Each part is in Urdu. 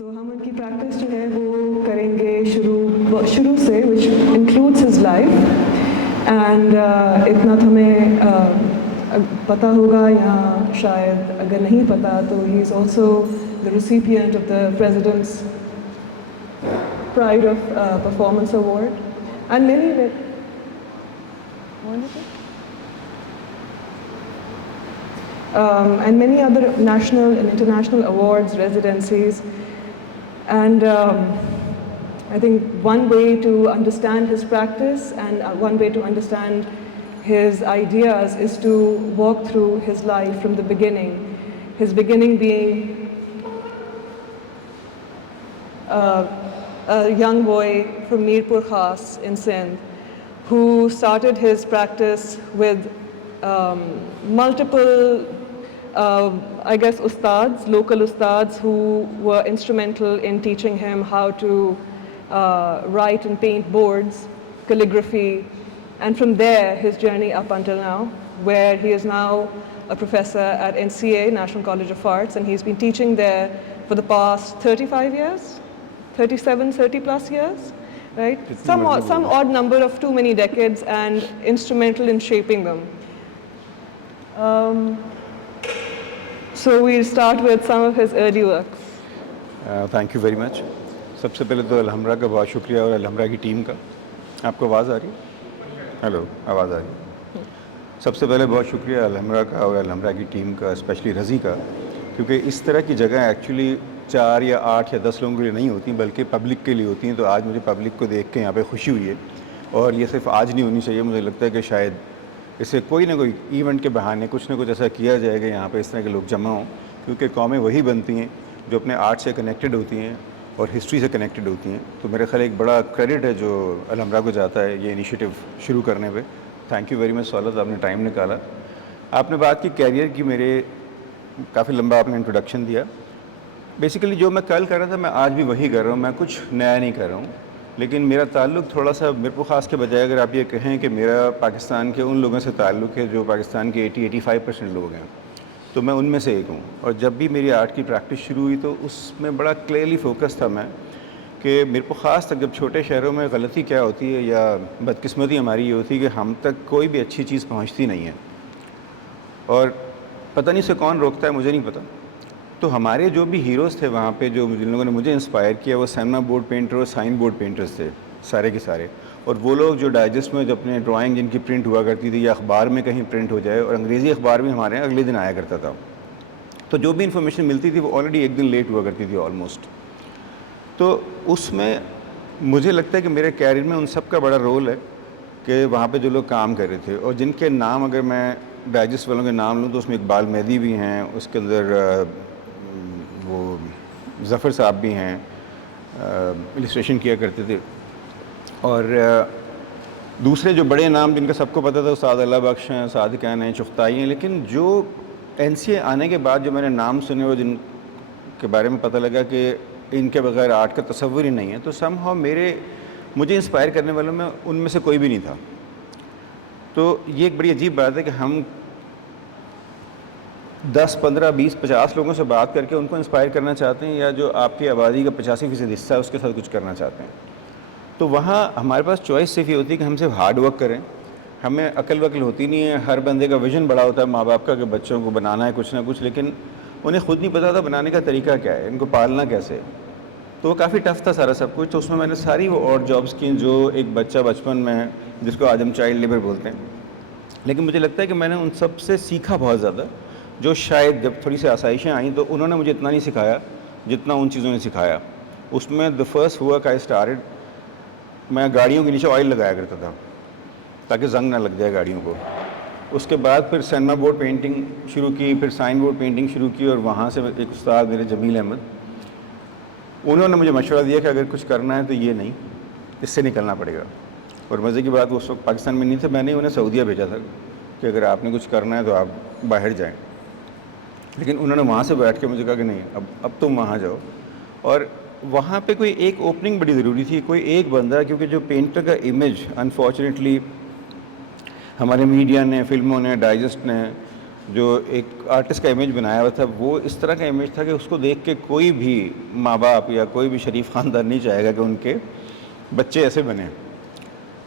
سو ہم ان کی پریکٹس جو ہے وہ کریں گے شروع سے which includes his life and اتنا تو ہمیں پتہ ہوگا یا شاید اگر نہیں پتہ تو he is also the recipient of the President's Pride of Performance award and many other national and international awards, residencies. And I think one way to understand his practice and one way to understand his ideas is to walk through his life from the beginning. His beginning being a young boy from Mirpur Khas in Sindh who started his practice with multiple I guess ustads, local ustads who were instrumental in teaching him how to write and paint boards, calligraphy, and from there his journey up until now, where he is now a professor at NCA, National College of Arts, and he's been teaching there for the past 35 years, 37, 30 plus years, right? Some odd number of too many decades, and instrumental in shaping them. So we'll start with some of his early works. Thank you very much. سب سے پہلے تو الحمرا کا بہت شکریہ اور الحمرا کی ٹیم کا. آپ کو آواز آ رہی ہے؟ ہیلو، آواز آ رہی ہے؟ سب سے پہلے بہت شکریہ الحمرا کا اور الحمرا کی ٹیم کا، اسپیشلی رضی کا، کیونکہ اس طرح کی جگہ ایکچولی 4 یا 8 یا 10 لوگوں کے لیے نہیں ہوتی بلکہ پبلک کے لیے ہوتی ہیں. تو آج مجھے پبلک کو دیکھ کے یہاں پہ خوشی ہوئی ہے، اور یہ صرف آج نہیں ہونی چاہیے. مجھے لگتا ہے کہ شاید اسے کوئی نہ کوئی ایونٹ کے بہانے کچھ نہ کچھ ایسا کیا جائے گا یہاں پہ، اس طرح کے لوگ جمع ہوں، کیونکہ قومیں وہی بنتی ہیں جو اپنے آرٹ سے کنیکٹڈ ہوتی ہیں اور ہسٹری سے کنیکٹڈ ہوتی ہیں. تو میرے خیال ایک بڑا کریڈٹ ہے جو الحمرا کو جاتا ہے یہ انیشیٹو شروع کرنے پہ. تھینک یو ویری مچ سولت، آپ نے ٹائم نکالا. آپ نے بات کی کیریئر کی، میرے کافی لمبا آپ نے انٹروڈکشن دیا. بیسیکلی جو میں کل کر رہا تھا میں آج بھی وہی کر رہا ہوں، میں کچھ نیا نہیں کر رہا ہوں. لیکن میرا تعلق تھوڑا سا میرپور خاص کے بجائے اگر آپ یہ کہیں کہ میرا پاکستان کے ان لوگوں سے تعلق ہے جو پاکستان کے 80-85% لوگ ہیں، تو میں ان میں سے ایک ہوں. اور جب بھی میری آرٹ کی پریکٹس شروع ہوئی تو اس میں بڑا کلیئرلی فوکس تھا میں کہ میرپور خاص تک، جب چھوٹے شہروں میں غلطی کیا ہوتی ہے یا بدقسمتی ہماری یہ ہوتی ہے کہ ہم تک کوئی بھی اچھی چیز پہنچتی نہیں ہے، اور پتہ نہیں سے کون روکتا ہے، مجھے نہیں پتہ. تو ہمارے جو بھی ہیروز تھے وہاں پہ، جو جن لوگوں نے مجھے انسپائر کیا، وہ سینما بورڈ پینٹر اور سائن بورڈ پینٹرز تھے سارے کے سارے. اور وہ لوگ جو ڈائجسٹ میں جو اپنے ڈرائنگ جن کی پرنٹ ہوا کرتی تھی یا اخبار میں کہیں پرنٹ ہو جائے، اور انگریزی اخبار بھی ہمارے یہاں اگلے دن آیا کرتا تھا، تو جو بھی انفارمیشن ملتی تھی وہ آلریڈی ایک دن لیٹ ہوا کرتی تھی آلموسٹ. تو اس میں مجھے لگتا ہے کہ میرے کیریئر میں ان سب کا بڑا رول ہے کہ وہاں پہ جو لوگ کام کر رہے تھے، اور جن کے نام اگر میں ڈائجسٹ والوں کے نام لوں تو اس میں اقبال مہدی بھی ہیں، اس کے اندر وہ ظفر صاحب بھی ہیں، السٹریشن کیا کرتے تھے. اور دوسرے جو بڑے نام جن کا سب کو پتہ تھا، استاد اللہ بخش ہیں، صادقین ہیں، چغتائی ہیں. لیکن جو این سی اے آنے کے بعد جو میں نے نام سنے اور جن کے بارے میں پتہ لگا کہ ان کے بغیر آرٹ کا تصور ہی نہیں ہے، تو سم ہاؤ مجھے انسپائر کرنے والوں میں ان میں سے کوئی بھی نہیں تھا. تو یہ ایک بڑی عجیب بات ہے کہ ہم 10, 15, 20, 50 لوگوں سے بات کر کے ان کو انسپائر کرنا چاہتے ہیں، یا جو آپ کی آبادی کا 85% حصہ ہے اس کے ساتھ کچھ کرنا چاہتے ہیں. تو وہاں ہمارے پاس چوائس صرف یہ ہوتی ہے کہ ہم صرف ہارڈ ورک کریں. ہمیں عقل وقل ہوتی نہیں ہے. ہر بندے کا ویژن بڑا ہوتا ہے ماں باپ کا کہ بچوں کو بنانا ہے کچھ نہ کچھ، لیکن انہیں خود نہیں پتا تھا بنانے کا طریقہ کیا ہے، ان کو پالنا کیسے. تو وہ کافی ٹف تھا سارا سب کچھ. تو اس میں نے ساری وہ اور جابس کی جو ایک بچہ بچپن میں، جس کو آج ہم چائلڈ لیبر بولتے ہیں. لیکن مجھے لگتا ہے کہ میں نے ان سب سے سیکھا بہت زیادہ، جو شاید جب تھوڑی سی آسائشیں آئیں تو انہوں نے مجھے اتنا نہیں سکھایا جتنا ان چیزوں نے سکھایا. اس میں the first work I started, میں گاڑیوں کے نیچے آئل لگایا کرتا تھا تاکہ زنگ نہ لگ جائے گاڑیوں کو. اس کے بعد پھر سینما بورڈ پینٹنگ شروع کی، پھر سائن بورڈ پینٹنگ شروع کی، اور وہاں سے ایک استاد میرے جمیل احمد، انہوں نے مجھے مشورہ دیا کہ اگر کچھ کرنا ہے تو یہ نہیں، اس سے نکلنا پڑے گا. اور مزے کی بات وہ اس وقت پاکستان میں نہیں تھے، میں نے انہیں سعودیہ بھیجا تھا کہ اگر آپ نے کچھ کرنا ہے تو آپ باہر جائیں. لیکن انہوں نے وہاں سے بیٹھ کے مجھے کہا کہ نہیں، اب تم وہاں جاؤ. اور وہاں پہ کوئی ایک اوپننگ بڑی ضروری تھی، کوئی ایک بندہ، کیونکہ جو پینٹر کا امیج انفارچونیٹلی ہمارے میڈیا نے، فلموں نے، ڈائجسٹ نے، جو ایک آرٹسٹ کا امیج بنایا ہوا تھا وہ اس طرح کا امیج تھا کہ اس کو دیکھ کے کوئی بھی ماں باپ یا کوئی بھی شریف خاندان نہیں چاہے گا کہ ان کے بچے ایسے بنے.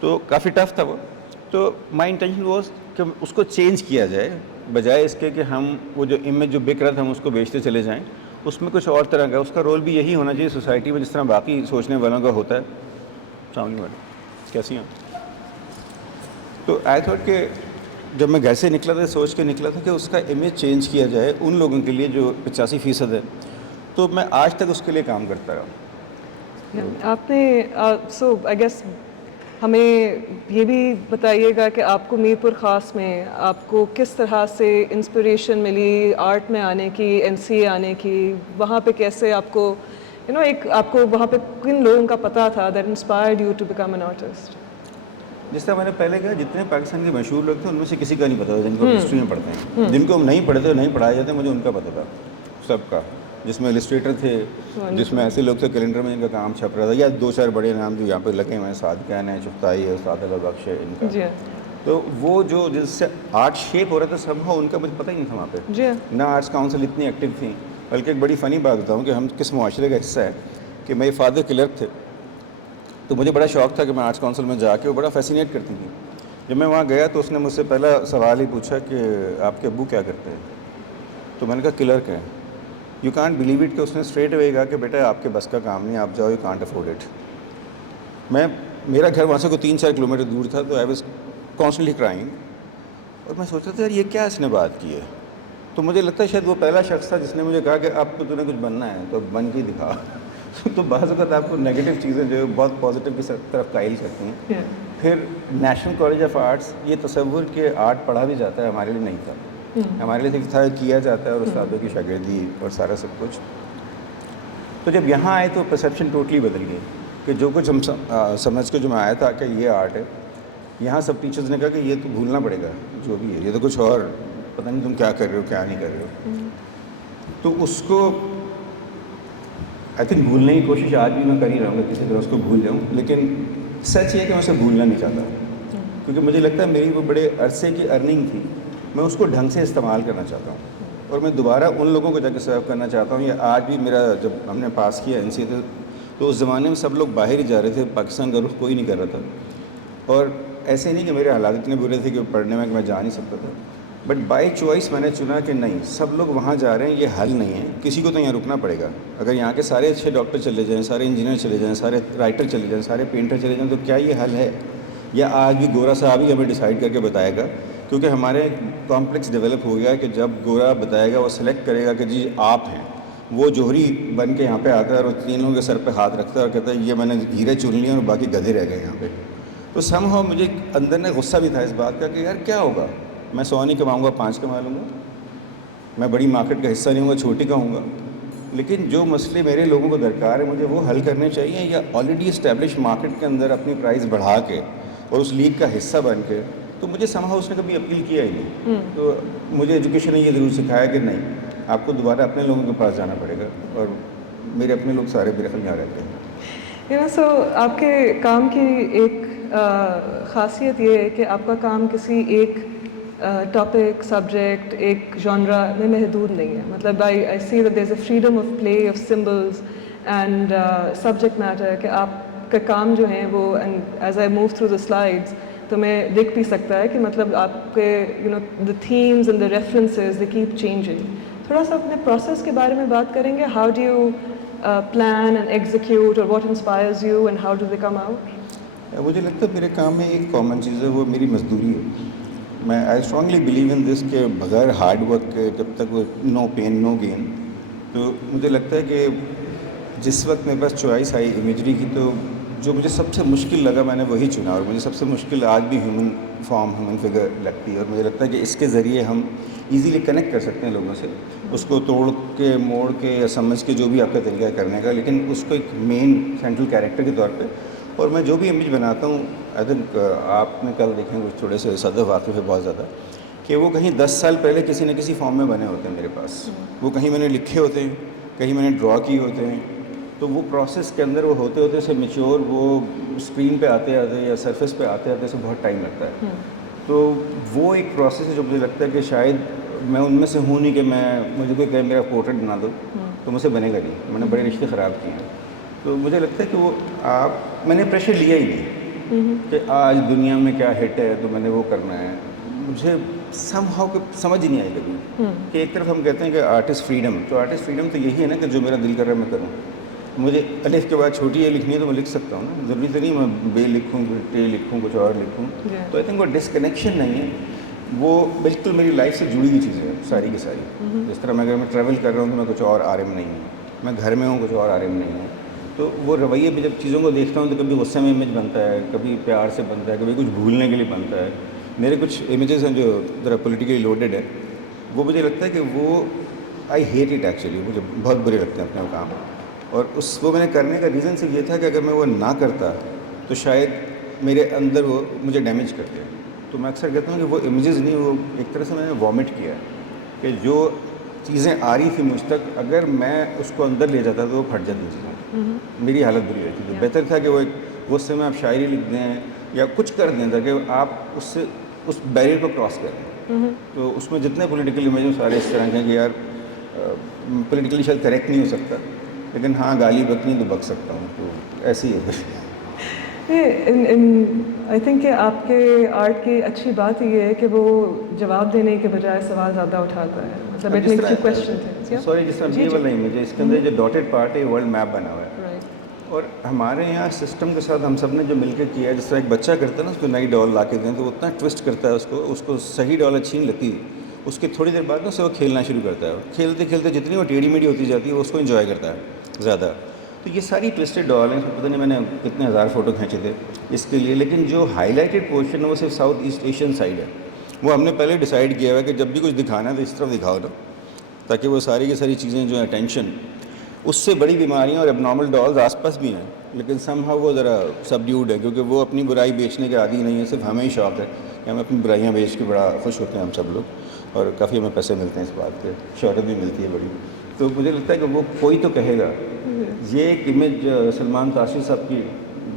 تو کافی ٹف تھا وہ. تو مائی انٹینشن واز کہ اس کو چینج کیا جائے, بجائے اس کے کہ ہم وہ جو امیج جو بک رہا تھا ہم اس کو بیچتے چلے جائیں. اس میں کچھ اور طرح کا, اس کا رول بھی یہی ہونا چاہیے سوسائٹی میں جس طرح باقی سوچنے والوں کا ہوتا ہے. السلام علیکم میڈم, کیسی ہیں؟ تو آئی تھاٹ کہ جب میں گھر سے نکلا تھا سوچ کے نکلا تھا کہ اس کا امیج چینج کیا جائے ان لوگوں کے لیے جو 85% ہے. تو میں آج تک اس کے لیے کام کرتا رہا. آپ نے سو آئی گیس ہمیں یہ بھی بتائیے گا کہ آپ کو میر پور خاص میں آپ کو کس طرح سے انسپریشن ملی آرٹ میں آنے کی, این سی اے آنے کی, وہاں پہ کیسے آپ کو ایک آپ کو وہاں پہ کن لوگوں کا پتہ تھا that inspired you to become an artist? جس طرح میں نے پہلے کہا جتنے پاکستان کے مشہور لوگ تھے ان میں سے کسی کا نہیں پتہ تھا جن کو ہسٹری میں پڑھتے ہیں. جن کو ہم نہیں پڑھتے نہیں پڑھائے جاتے مجھے ان کا پتہ تھا سب کا, جس میں السٹریٹر تھے, جس میں ایسے لوگ تھے کیلنڈر میں جن کا کام چھپ رہا تھا, یا 2-4 بڑے نام جو یہاں پہ لگے ہوئے ہیں, صادقین ہے, چغتائی ہے, استاد اللہ بخش ہے, ان کا. جی تو وہ جو جس سے آرٹ شیپ ہو رہا تھا سب ان کا مجھے پتہ ہی نہیں تھا وہاں پہ. جی نہ آرٹس کاؤنسل اتنی ایکٹیو تھیں. بلکہ ایک بڑی فنی بات بتاؤں کہ ہم کس معاشرے کا حصہ ہے کہ میرے فادر کلرک تھے, تو مجھے بڑا شوق تھا کہ میں آرٹس کاؤنسل میں جا کے وہ بڑا فیسینیٹ کرتی تھی. جب میں وہاں گیا تو اس نے مجھ سے پہلا سوال ہی پوچھا کہ آپ کے ابو کیا کرتے ہیں؟ تو میں نے کہا کلرک ہیں. یو کانٹ بلیو اٹ کہ اس نے اسٹریٹ اوے کہا کہ بیٹا آپ کے بس کا کام نہیں, آپ جاؤ, یو کانٹ افورڈ اٹ. میرا گھر وہاں سے کوئی 3-4 کلومیٹر دور تھا, تو آئی واز کانسٹنٹلی کرائنگ. اور میں سوچ رہا تھا یار یہ کیا اس نے بات کی ہے. تو مجھے لگتا ہے شاید وہ پہلا شخص تھا جس نے مجھے کہا کہ اب تو نے کچھ بننا ہے تو بن کے دکھا. تو بعض اوقات آپ کو نیگیٹو چیزیں جو ہے بہت پازیٹیو کی طرف قائل کرتی ہیں. پھر نیشنل کالج آف آرٹس یہ تصور کہ آرٹ پڑھا بھی جاتا ہے ہمارے لیے نہیں تھا. ہمارے لیے صرف تھا کیا جاتا ہے اور استادوں کی شاگردی اور سارا سب کچھ. تو جب یہاں آئے تو پرسیپشن ٹوٹلی بدل گئی کہ جو کچھ ہم سمجھ کے جو میں آیا تھا کہ یہ آرٹ ہے, یہاں سب ٹیچرز نے کہا کہ یہ تو بھولنا پڑے گا جو بھی ہے, یہ تو کچھ اور پتہ نہیں تم کیا کر رہے ہو کیا نہیں کر رہے ہو. تو اس کو آئی تھنک بھولنے کی کوشش آج بھی میں کر ہی رہا ہوں گا, کسی طرح اس کو بھول جاؤں. لیکن سچ یہ ہے کہ میں اسے بھولنا نہیں چاہتا, کیونکہ مجھے لگتا ہے میری وہ بڑے عرصے کی ارننگ تھی, میں اس کو ڈھنگ سے استعمال کرنا چاہتا ہوں. اور میں دوبارہ ان لوگوں کو جا کے سرو کرنا چاہتا ہوں. یہ آج بھی میرا جب ہم نے پاس کیا این سی اے تو اس زمانے میں سب لوگ باہر ہی جا رہے تھے, پاکستان کا رخ کوئی نہیں کر رہا تھا. اور ایسے نہیں کہ میرے حالات اتنے برے تھے کہ پڑھنے میں کہ میں جا نہیں سکتا تھا, بٹ بائی چوائس میں نے چنا کہ نہیں, سب لوگ وہاں جا رہے ہیں, یہ حل نہیں ہے, کسی کو تو یہاں رکنا پڑے گا. اگر یہاں کے سارے اچھے ڈاکٹر چلے جائیں, سارے انجینئر چلے جائیں, سارے رائٹر چلے جائیں, سارے پینٹر چلے جائیں, تو کیا یہ حل ہے؟ یا آج بھی گورا صاحب ہی ہمیں ڈیسائیڈ کر کے بتائے گا, کیونکہ ہمارے کمپلیکس ڈیولپ ہو گیا کہ جب گورا بتائے گا وہ سلیکٹ کرے گا کہ جی آپ ہیں, وہ جوہری بن کے یہاں پہ آتا ہے اور 3 لوگوں کے سر پہ ہاتھ رکھتا ہے اور کہتا ہے یہ میں نے ہیرے چن لیے اور باقی گدھے رہ گئے یہاں پہ. تو سم ہاؤ مجھے اندر نے غصہ بھی تھا اس بات کا کہ یار کیا ہوگا, میں 100 نہیں کماؤں گا, 5 کما لوں گا, میں بڑی مارکیٹ کا حصہ نہیں ہوں گا, چھوٹی کا ہوں گا, لیکن جو مسئلے میرے لوگوں کو درکار ہے مجھے وہ حل کرنے چاہیے, یا آلریڈی اسٹیبلش مارکیٹ کے اندر اپنی پرائز بڑھا کے اور اس لیگ کا حصہ بن کے. تو مجھے سمہاؤ اس نے کبھی اپیل کیا ہی نہیں. تو مجھے ایجوکیشن نے یہ ضرور سکھایا کہ نہیں, آپ کو دوبارہ اپنے لوگوں کے پاس جانا پڑے گا, اور میرے اپنے لوگ سارے بے رقم یہاں رہتے ہیں. سو آپ کے کام کی ایک خاصیت یہ ہے کہ آپ کا کام کسی ایک ٹاپک, سبجیکٹ, ایک جانرا میں محدود نہیں ہے. مطلب I see that there is a freedom of play of symbols and subject matter, کہ آپ کا کام جو ہیں وہ as I move through the slides تو میں دیکھ بھی سکتا ہے کہ مطلب آپ کے the themes and the references they keep changing. تھوڑا سا اپنے پروسیس کے بارے میں بات کریں گے, how do you plan and execute, or what inspires you and how do they come out? مجھے لگتا ہے میرے کام میں ایک کامن چیز ہے, وہ میری مزدوری ہے. میں آئی اسٹرانگلی بلیو ان دس کہ بغیر ہارڈ ورک کے جب تک وہ نو پین نو گین. تو مجھے لگتا ہے کہ جس وقت میرے پاس چوائس آئی امیجری کی, تو جو مجھے سب سے مشکل لگا میں نے وہی چنا, اور مجھے سب سے مشکل آج بھی ہیومن فارم, ہیومن فگر لگتی ہے. اور مجھے لگتا ہے کہ اس کے ذریعے ہم ایزیلی کنیکٹ کر سکتے ہیں لوگوں سے, اس کو توڑ کے موڑ کے یا سمجھ کے جو بھی آپ کا طریقہ ہے کرنے کا, لیکن اس کو ایک مین سینٹرل کیریکٹر کے طور پہ. اور میں جو بھی امیج بناتا ہوں, آئی تھنک آپ نے کل دیکھیں کچھ تھوڑے سے صدف واقف ہے بہت زیادہ, کہ وہ کہیں 10 سال پہلے کسی نہ کسی فارم میں بنے ہوتے ہیں میرے پاس. وہ کہیں میں نے لکھے ہوتے ہیں, کہیں میں نے ڈرا کیے ہوتے ہیں. تو وہ پروسیس کے اندر وہ ہوتے ہوتے سے میچور, وہ اسکرین پہ آتے آتے یا سرفیس پہ آتے آتے سے بہت ٹائم لگتا ہے. تو وہ ایک پروسیس ہے جو مجھے لگتا ہے کہ شاید میں ان میں سے ہوں نہیں کہ مجھے کوئی کہے میرا پورٹریٹ بنا دو تو مجھ سے بنے گا نہیں. میں نے بڑے رشتے خراب کیے ہیں. تو مجھے لگتا ہے کہ وہ میں نے پریشر لیا ہی نہیں کہ آج دنیا میں کیا ہٹ ہے تو میں نے وہ کرنا ہے. مجھے سم ہاؤ کہ سمجھ ہی نہیں آئی کبھی کہ ایک طرف ہم کہتے ہیں کہ آرٹسٹ فریڈم, تو آرٹسٹ فریڈم تو یہی ہے نا کہ جو میرا دل کر رہا ہے میں کروں. مجھے الف کے بعد چھوٹی اے لکھنی ہے تو میں لکھ سکتا ہوں نا, ضروری تو نہیں میں بے لکھوں ٹے لکھوں کچھ اور لکھوں. تو آئی تھنک وہ ڈسکنیکشن نہیں ہے, وہ بالکل میری لائف سے جڑی ہوئی چیزیں ہیں ساری کی ساری. جس طرح میں اگر میں ٹریول کر رہا ہوں تو میں کچھ اور عارم نہیں ہوں, میں گھر میں ہوں کچھ اور عارم نہیں ہوں. تو وہ رویے پہ جب چیزوں کو دیکھتا ہوں تو کبھی غصے میں امیج بنتا ہے, کبھی پیار سے بنتا ہے, کبھی کچھ بھولنے کے لیے بنتا ہے. میرے کچھ امیجز ہیں جو ذرا پولیٹیکلی لوڈیڈ ہے, وہ مجھے لگتا ہے کہ وہ آئی ہیٹ اٹ ایکچولی, مجھے بہت برے لگتے ہیں اپنے کام. اور وہ میں نے کرنے کا ریزن صرف یہ تھا کہ اگر میں وہ نہ کرتا تو شاید میرے اندر وہ مجھے ڈیمیج کرتے. تو میں اکثر کہتا ہوں کہ وہ امیجز نہیں, وہ ایک طرح سے میں نے وامٹ کیا کہ جو چیزیں آ رہی تھیں مجھ تک اگر میں اس کو اندر لے جاتا تو وہ پھٹ جاتی چیزیں, میری حالت بری رہتی. تو بہتر تھا کہ وہ اس سے میں آپ شاعری لکھ دیں یا کچھ کر دیں تاکہ آپ اس بیریئر کو کراس کر دیں. تو اس میں جتنے پولیٹیکل امیجز سارے اس طرح کے ہیں کہ یار پولیٹیکلی شاید کریکٹ نہیں ہو سکتا, لیکن ہاں گالی بکنی تو بک سکتا ہوں. تو ایسی ہے. آئی تھنک کہ آپ کے آرٹ کی اچھی بات یہ ہے کہ وہ جواب دینے کے بجائے سوال زیادہ اٹھاتا ہے. مطلب اب اٹ جس میکس یو طرح کویسچن. سوری جس طرح یہ والا امیج ہے اس کے اندر جو ڈاٹڈ پارٹ ہے ورلڈ میپ بنا ہوا ہے. اور ہمارے یہاں سسٹم کے ساتھ ہم سب نے جو مل کے کیا ہے, جس طرح ایک بچہ کرتا ہے نا, اس کو نئی ڈال لا کے دیں تو وہ اتنا ٹوسٹ کرتا ہے اس کو صحیح ڈال اچھی نہیں لگتی, اس کے تھوڑی دیر بعد نا اسے وہ کھیلنا شروع کرتا ہے. کھیلتے کھیلتے جتنی وہ ٹیڑھی میڑھی ہوتی جاتی ہے وہ اس کو انجوائے کرتا ہے زیادہ. تو یہ ساری ٹوسٹڈ ڈال ہیں, پتہ نہیں میں نے کتنے ہزار فوٹو کھینچے تھے اس کے لیے, لیکن جو ہائی لائٹڈ پورشن ہے وہ صرف ساؤتھ ایسٹ ایشین سائڈ ہے. وہ ہم نے پہلے ڈیسائیڈ کیا ہوا ہے کہ جب بھی کچھ دکھانا ہے تو اس طرف دکھاؤ نا, تاکہ وہ ساری کی ساری چیزیں جو ہیں ٹینشن, اس سے بڑی بیماریاں اور اب نارمل ڈالز آس پاس بھی ہیں, لیکن سم ہاؤ وہ ذرا سبڈیوڈ ہے کیونکہ وہ اپنی برائی بیچنے کے عادی نہیں ہے. صرف ہمیں ہی شوق ہے کہ ہم اپنی برائیاں بیچ کے بڑا خوش ہوتے ہیں ہم سب لوگ, اور کافی ہمیں پیسے ملتے ہیں اس بات کے, شہرت بھی ملتی ہے بڑی. تو مجھے لگتا ہے کہ وہ کوئی تو کہے گا. یہ ایک امیج سلمان تاشر صاحب کی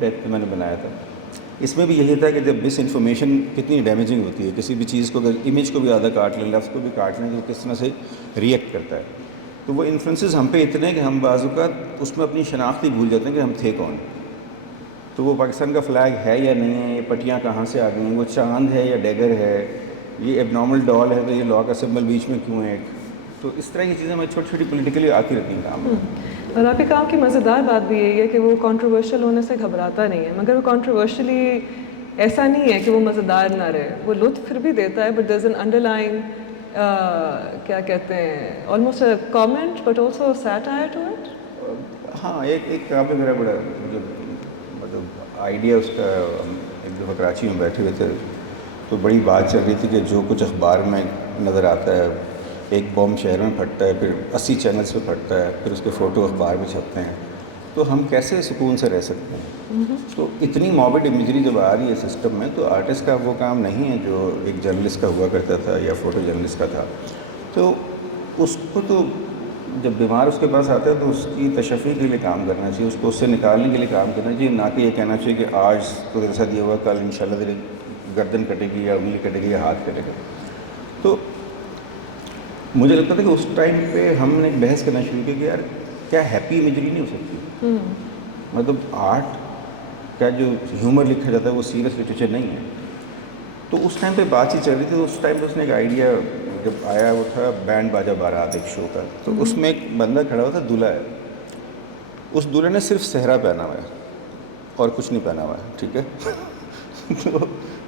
ڈیتھ پہ میں نے بنایا تھا, اس میں بھی یہی تھا کہ جب ڈس انفارمیشن کتنی ڈیمیجنگ ہوتی ہے, کسی بھی چیز کو اگر امیج کو بھی آدھا کاٹ لیں, لفظ کو بھی کاٹ لیں, تو کس طرح سے ریئیکٹ کرتا ہے. تو وہ انفلوئنسز ہم پہ اتنے کہ ہم بعض اوقات اس میں اپنی شناخت ہی بھول جاتے ہیں کہ ہم تھے کون. تو وہ پاکستان کا فلیگ ہے یا نہیں ہے, یہ پٹیاں کہاں سے آ گئیں, وہ چاند ہے یا ڈیگر ہے, یہ ایب نارمل ڈال ہے تو یہ لا کا سمبل بیچ میں کیوں ہے. تو اس طرح کی چیزیں میں چھوٹی چھوٹی پولیٹیکلی آتی رہتی ہیں کام میں. اور آپ کے کام کی مزیدار بات بھی یہی ہے کہ وہ کنٹروورشل ہونے سے گھبراتا نہیں ہے, مگر وہ کنٹروورشلی ایسا نہیں ہے کہ وہ مزیدار نہ رہے, وہ لطف پھر بھی دیتا ہے, but there is an underline کیا کہتے ہیں almost a comment but also satire to it. ہاں ایک کام ہے میرا بڑا جو مطلب آئیڈیا اس کا, ایک دفعہ کراچی میں بیٹھے ہوئے تھے تو بڑی بات چل رہی تھی کہ جو کچھ اخبار میں نظر آتا ہے, ایک بم شہر میں پھٹتا ہے, پھر 80 چینلز پہ پھٹتا ہے, پھر اس کے فوٹو اخبار میں چھپتے ہیں, تو ہم کیسے سکون سے رہ سکتے ہیں. تو اتنی ماربڈ امیجری جب آ رہی ہے سسٹم میں, تو آرٹسٹ کا وہ کام نہیں ہے جو ایک جرنلسٹ کا ہوا کرتا تھا یا فوٹو جرنلسٹ کا تھا. تو اس کو تو جب بیمار اس کے پاس آتا ہے تو اس کی تشفی کے لیے کام کرنا چاہیے, اس کو اس سے نکالنے کے لیے کام کرنا چاہیے, نہ کہ یہ کہنا چاہیے کہ آج تو تیرے ساتھ یہ ہوا, کل انشاءاللہ تیرے گردن کٹے گی یا انگلی کٹے گی یا ہاتھ کٹے گا. تو مجھے لگتا تھا کہ اس ٹائم پہ ہم نے ایک بحث کرنا شروع کیا کہ یار کیا ہیپی امیجری نہیں ہو سکتی. مطلب آرٹ کا جو ہیومر لکھا جاتا ہے وہ سیریس لٹریچر نہیں ہے. تو اس ٹائم پہ بات چیت چل رہی تھی, تو اس ٹائم پہ اس نے ایک آئیڈیا جب آیا وہ تھا بینڈ باجا بارات ایک شو کا, تو اس میں ایک بندہ کھڑا ہوا تھا, دولہا ہے, اس دولہے نے صرف صحرا پہنا ہوا ہے اور کچھ نہیں پہنا ہوا ہے, ٹھیک ہے. تو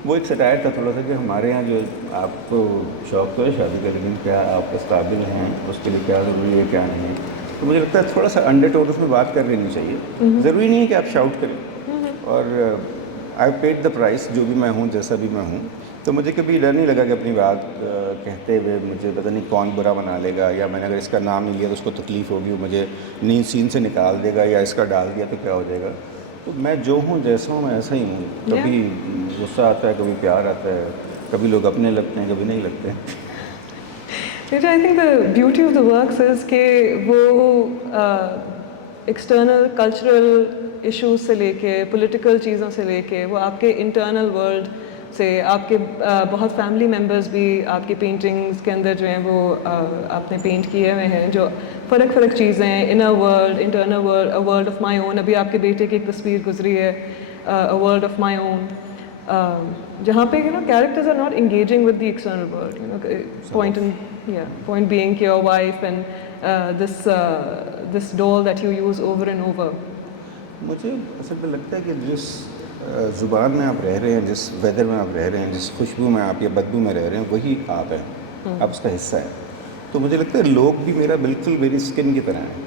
وہ ایک سٹائر تھا تھوڑا سا کہ ہمارے یہاں جو آپ کو شوق تو ہے شادی کا, لیکن کیا آپ اس قابل ہیں, اس کے لیے کیا ضروری ہے کیا نہیں. تو مجھے لگتا ہے تھوڑا سا انڈر ٹون اس میں بات کر لینی چاہیے, ضروری نہیں ہے کہ آپ شاؤٹ کریں. اور آئی پیڈ دا پرائس, جو بھی میں ہوں جیسا بھی میں ہوں. تو مجھے کبھی ڈر نہیں لگا کہ اپنی بات کہتے ہوئے مجھے پتہ نہیں کون برا بنا لے گا, یا میں نے اگر اس کا نام نہیں لیا تو اس کو تکلیف ہوگی, وہ مجھے نیند سین سے نکال دے گا, یا اس کا ڈال دیا تو کیا ہو جائے گا. تو میں جو ہوں جیسا ہوں میں ایسا ہی ہوں. کبھی غصہ آتا ہے, کبھی پیار آتا ہے, کبھی لوگ اپنے لگتے ہیں, کبھی نہیں لگتے. I think the beauty of the works is کہ وہ ایکسٹرنل کلچرل ایشوز سے لے کے پولیٹیکل چیزوں سے لے کے وہ آپ کے انٹرنل ورلڈ سے آپ کے بہت فیملی ممبرز بھی آپ کی پینٹنگز کے اندر جو ہیں وہ آپ نے پینٹ کیے ہوئے ہیں جو فرق چیزیں ہیں, inner world, internal world, a world of my own. ابھی آپ کے بیٹے کی ایک تصویر گزری ہے, اے ورلڈ آف مائی اون, جہاں پہ characters are not engaging with the external world, point being your wife and this doll that you use over and over. مجھے اصل میں لگتا ہے کہ جس زبان میں آپ رہ رہے ہیں, جس ویدر میں آپ رہ رہے ہیں, جس خوشبو میں آپ یا بدبو میں رہ رہے ہیں, وہی آپ ہیں, آپ اس کا حصہ ہیں. تو مجھے لگتا ہے لوگ بھی میرا بالکل میری اسکن کی طرح ہیں,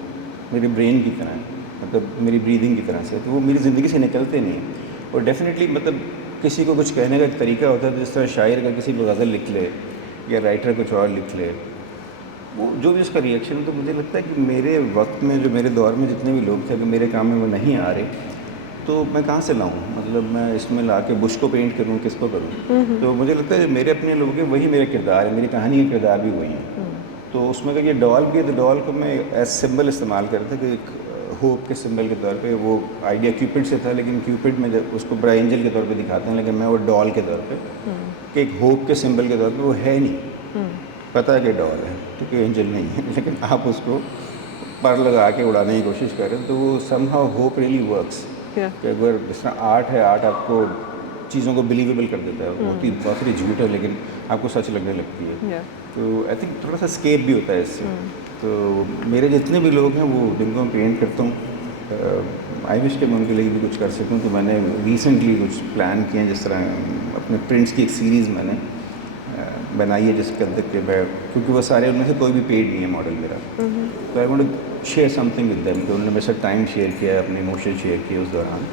میری برین کی طرح ہیں, مطلب میری بریدنگ کی طرح سے. تو وہ میری زندگی سے نکلتے نہیں ہیں. اور ڈیفینیٹلی مطلب کسی کو کچھ کہنے کا ایک طریقہ ہوتا ہے, تو جس طرح شاعر کا کسی کو غزل لکھ لے یا رائٹر کچھ اور لکھ لے, وہ جو بھی اس کا ریئیکشن ہے. تو مجھے لگتا ہے کہ میرے وقت میں جو میرے دور میں جتنے بھی لوگ تھے, اگر میرے کام میں وہ نہیں آ رہے تو میں کہاں سے لاؤں, مطلب میں اس میں لا کے بش کو پینٹ کروں, کس کو کروں. تو مجھے لگتا ہے جو میرے اپنے لوگ ہیں وہی میرے کردار ہے, میری کہانی کے کردار بھی وہی ہیں. تو اس میں اگر یہ ڈال بھی ہے تو ڈال کو میں ایز سمبل استعمال کرتا کہ ایک ہوپ کے سمبل کے طور پہ. وہ آئیڈیا کیوپڈ سے تھا, لیکن کیوپڈ میں جب اس کو بڑا اینجل کے طور پہ دکھاتے ہیں, لیکن میں وہ ڈال کے طور پہ کہ ایک ہوپ کے سمبل کے طور پہ وہ ہے نہیں. پتہ ہے کہ ڈال ہے کیونکہ اینجل نہیں ہے, لیکن آپ اس کو پر لگا کے اڑانے کی کوشش کریں تو وہ some how hope really works. کہ اگر جس طرح آرٹ ہے, آرٹ آپ کو چیزوں کو بلیویبل کر دیتا ہے, ہوتی بہت ساری جھوٹ ہے لیکن آپ کو سچ لگنے لگتی ہے. تو آئی تھنک تھوڑا سا اسکیپ بھی ہوتا ہے اس سے. تو میرے جتنے بھی لوگ ہیں وہ جن کو میں پینٹ کرتا ہوں, آئی وش کہ میں ان کے لیے بھی کچھ کر سکوں. تو میں نے ریسنٹلی کچھ پلان کیے ہیں, جس طرح اپنے پرنٹس کی ایک سیریز میں نے بنائی ہے, جس کے اندر کہ میں, کیونکہ وہ سارے ان میں سے کوئی بھی پیڈ نہیں ہے ماڈل میرا, تو I want to share something with them. تو انہوں نے میرے ساتھ ٹائم شیئر کیا, اپنے ایموشن شیئر کیے اس دوران.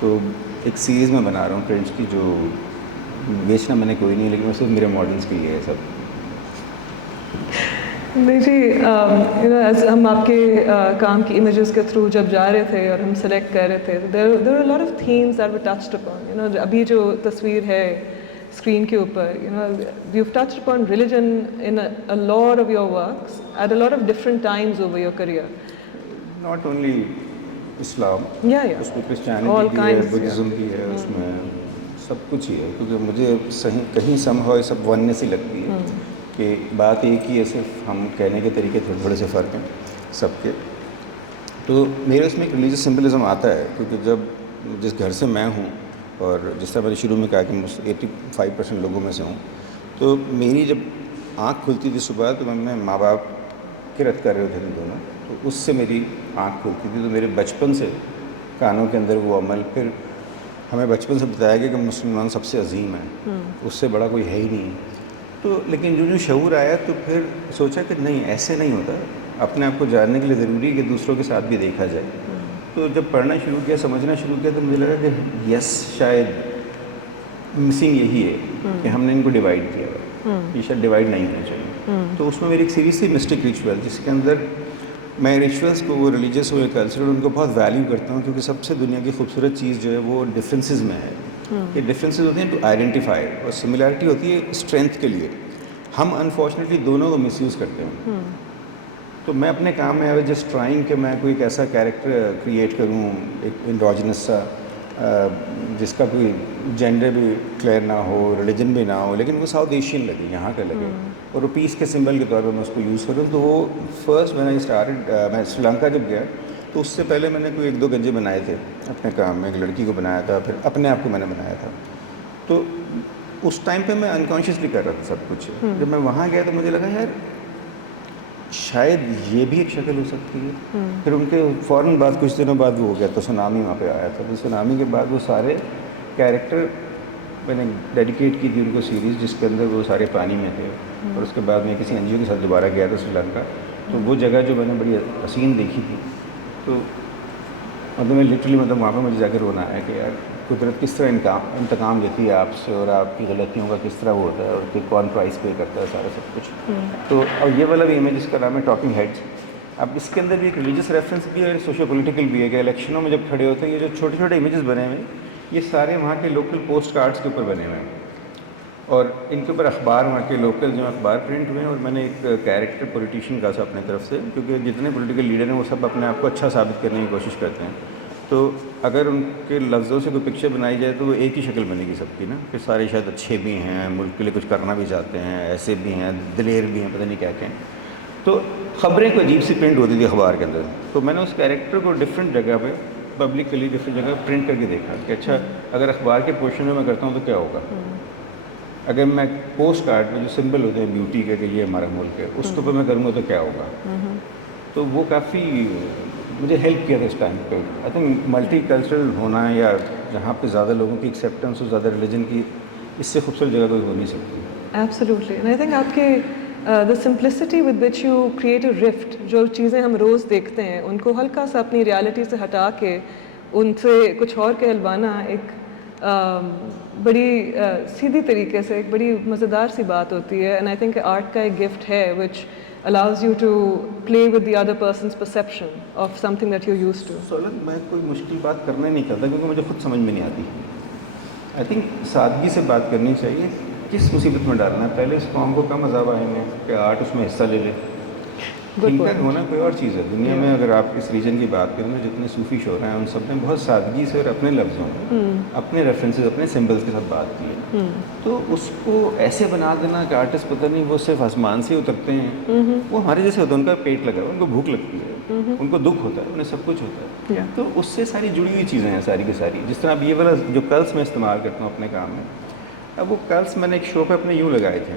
تو ایک سیریز میں بنا رہا ہوں پرنٹس کی, جو بیچنا میں نے کوئی نہیں, لیکن وہ صرف میرے ماڈلس کے لیے ہے سب. نہیں جی, ہم آپ کے کام کی امیجز کے تھرو جب جا رہے تھے اور ہم سلیکٹ کر رہے تھے, there are a lot of themes that were touched upon. ابھی جو تصویر ہے اسکرین کے اوپر, you've touched upon religion in a lot of your works at a lot of different times over your career. Not only اسلام, اس میں کرسچینٹی بھی ہے, بدھزم بھی ہے, اس میں سب کچھ ہی ہے. کیونکہ مجھے صحیح کہیں سم ہو سب وننس ہی لگتی ہے, کہ بات ایک ہی ہے, صرف ہم کہنے کے طریقے تھوڑے سے فرق ہیں سب کے. تو میرے اس میں ایک ریلیجیس سمبلزم آتا ہے, کیونکہ جب جس گھر سے میں ہوں, اور جس طرح میں نے شروع میں کہا کہ میں 85% لوگوں میں سے ہوں, تو میری جب آنکھ کھلتی تھی صبح تو میں ماں باپ کے رد کر رہے ہوتے تھے دونوں, تو اس سے میری آنکھ کھلتی تھی. تو میرے بچپن سے کانوں کے اندر وہ عمل, پھر ہمیں بچپن سے بتایا گیا کہ مسلمان سب سے عظیم ہے, اس سے بڑا کوئی ہے ہی نہیں. تو لیکن جو شعور آیا تو پھر سوچا کہ نہیں, ایسے نہیں ہوتا, اپنے آپ کو جاننے کے لیے ضروری ہے کہ دوسروں کے ساتھ بھی دیکھا جائے. تو جب پڑھنا شروع کیا, سمجھنا شروع کیا, تو مجھے لگا کہ یس, شاید مسنگ یہی ہے کہ ہم نے ان کو ڈیوائڈ کیا ہوا, یہ شاید ڈیوائڈ نہیں ہونا چاہیے. تو اس میں میری ایک سیریز تھی مسٹک ریچول, جس کے اندر میں ریچولس کو, وہ ریلیجیس ہو یا کلچرل, ان کو بہت ویلیو کرتا ہوں, کیونکہ سب سے دنیا کی خوبصورت چیز جو ہے وہ ڈفرینسز میں ہے. یہ ڈفرینسز ہوتے ہیں ٹو آئیڈینٹیفائی, اور سملیرٹی ہوتی ہے اسٹرینتھ کے لیے. ہم انفارچونیٹلی دونوں کو مس یوز کرتے ہیں. تو میں اپنے کام میں آئی جسٹ ٹرائنگ کہ میں کوئی ایک ایسا کیریکٹر کریٹ کروں, ایک انڈوجنس سا, جس کا کوئی جینڈر بھی کلیئر نہ ہو, ریلیجن بھی نہ ہو, لیکن وہ ساؤتھ ایشین لگے, یہاں کا لگے, اور وہ پیس کے سمبل کے طور پر میں اس کو یوز کروں. تو وہ فرسٹ میں نے اسٹارٹڈ, میں سری لنکا جب گیا تو اس سے پہلے میں نے کوئی 1-2 گنجے بنائے تھے اپنے کام میں, ایک لڑکی کو بنایا تھا, پھر اپنے آپ کو میں نے بنایا تھا. تو اس ٹائم پہ میں انکانشیسلی کر رہا تھا سب کچھ. جب میں وہاں گیا تو مجھے لگا یار شاید یہ بھی ایک شکل ہو سکتی ہے. پھر ان کے فوراً بعد کچھ دنوں بعد وہ ہو گیا, تو سونامی وہاں پہ آیا تھا. تو سونامی کے بعد وہ سارے کیریکٹر میں نے ڈیڈیکیٹ کی تھی ان کو سیریز, جس کے اندر وہ سارے پانی میں تھے. اور اس کے بعد میں کسی NGO کے ساتھ دوبارہ گیا تھا سری لنکا, تو وہ جگہ جو میں نے بڑی حسین دیکھی تھی, تو مطلب میں لٹرلی مطلب وہاں پہ مجھے جا کے رونا آیا کہ یار قدرت کس طرح انتقام لیتی ہے آپ سے, اور آپ کی غلطیوں کا کس طرح وہ ہوتا ہے, اور کہ کون پرائز پے کرتا ہے, سارا سب کچھ. تو اور یہ والا بھی امیج جس کا نام ہے ٹاکنگ ہیڈس. اب اس کے اندر بھی ایک ریلیجیس ریفرنس بھی ہے اور سوشو پولیٹیکل بھی ہے, کہ الیکشنوں میں جب کھڑے ہوتے ہیں یہ جو چھوٹے چھوٹے امیجز بنے ہوئے ہیں, یہ سارے وہاں کے لوکل پوسٹ کارڈس کے اوپر بنے ہوئے ہیں, اور ان کے اوپر اخبار, وہاں کے لوکل جو اخبار پرنٹ ہوئے ہیں. اور میں نے ایک کیریکٹر پولیٹیشین کا سا اپنے طرف سے, کیونکہ جتنے پولیٹیکل لیڈر ہیں وہ سب اپنے آپ کو اچھا ثابت کرنے کی کوشش کرتے ہیں. تو اگر ان کے لفظوں سے کوئی پکچر بنائی جائے تو وہ ایک ہی شکل بنے گی سب کی نا، کہ سارے شاید اچھے بھی ہیں، ملک کے لیے کچھ کرنا بھی چاہتے ہیں، ایسے بھی ہیں، دلیر بھی ہیں، پتہ نہیں کیا کہیں. تو خبریں کو عجیب سی پرنٹ ہوتی تھی اخبار کے اندر. تو میں نے اس کیریکٹر کو ڈفرینٹ جگہ پہ پبلکلی ڈفرینٹ جگہ پرنٹ کر کے دیکھا کہ اچھا اگر اخبار کے پورشن میں کرتا ہوں تو کیا ہوگا. اگر میں پوسٹ کارڈ میں جو سمبل ہوتے ہیں بیوٹی کے کہ یہ ہمارا ملک ہے اس کے اوپر میں کروں گا تو کیا ہوگا. تو وہ کافی مجھے ہیلپ کیا تھا اس ٹائم پہ. آئی تھنک ملٹی کلچرل ہونا یا جہاں پہ زیادہ لوگوں کی ایکسیپٹنس ہو، زیادہ ریلیجن کی، اس سے خوبصورت جگہ کوئی ہو نہیں سکتی. ایبسلیوٹلی. اینڈ آئی تھنک آپ کے the simplicity with which you create a rift, جو چیزیں ہم روز دیکھتے ہیں ان کو ہلکا سا اپنی ریالٹی سے ہٹا کے ان سے کچھ اور کہلوانا ایک بڑی سیدھی طریقے سے ایک بڑی مزیدار سی بات ہوتی ہے. اینڈ آئی تھنک آرٹ کا ایک گفٹ ہے وچ allows you to play with the other person's perception of something that you're used to. سہولت میں کوئی مشکل بات کرنا ہی نہیں چاہتا کیونکہ مجھے خود سمجھ میں نہیں آتی. آئی تھنک سادگی سے بات کرنی چاہیے. کس مصیبت میں ڈالنا ہے؟ پہلے اس قوم کو کم عذاب آئے ہیں کہ آرٹ اس میں حصہ لے لے. تھنکر ہونا کوئی اور چیز ہے دنیا میں. اگر آپ اس ریجن کی بات کریں جتنے صوفی شعراء ہیں ان سب نے بہت سادگی سے اور اپنے لفظوں میں اپنے ریفرنسز اپنے سمبلس کے ساتھ بات کی ہے. تو اس کو ایسے بنا دینا کہ آرٹسٹ پتہ نہیں وہ صرف آسمان سے اترتے ہیں. وہ ہمارے جیسے ہوتا ہے، ان کا پیٹ لگا ہے، ان کو بھوک لگتی ہے، ان کو دکھ ہوتا ہے، انہیں سب کچھ ہوتا ہے. تو اس سے ساری جڑی ہوئی چیزیں ہیں ساری کی ساری. جس طرح اب یہ والا جو کلس میں استعمال کرتا ہوں اپنے کام میں، اب وہ کلس میں نے ایک شو پہ اپنے یوں لگائے تھے.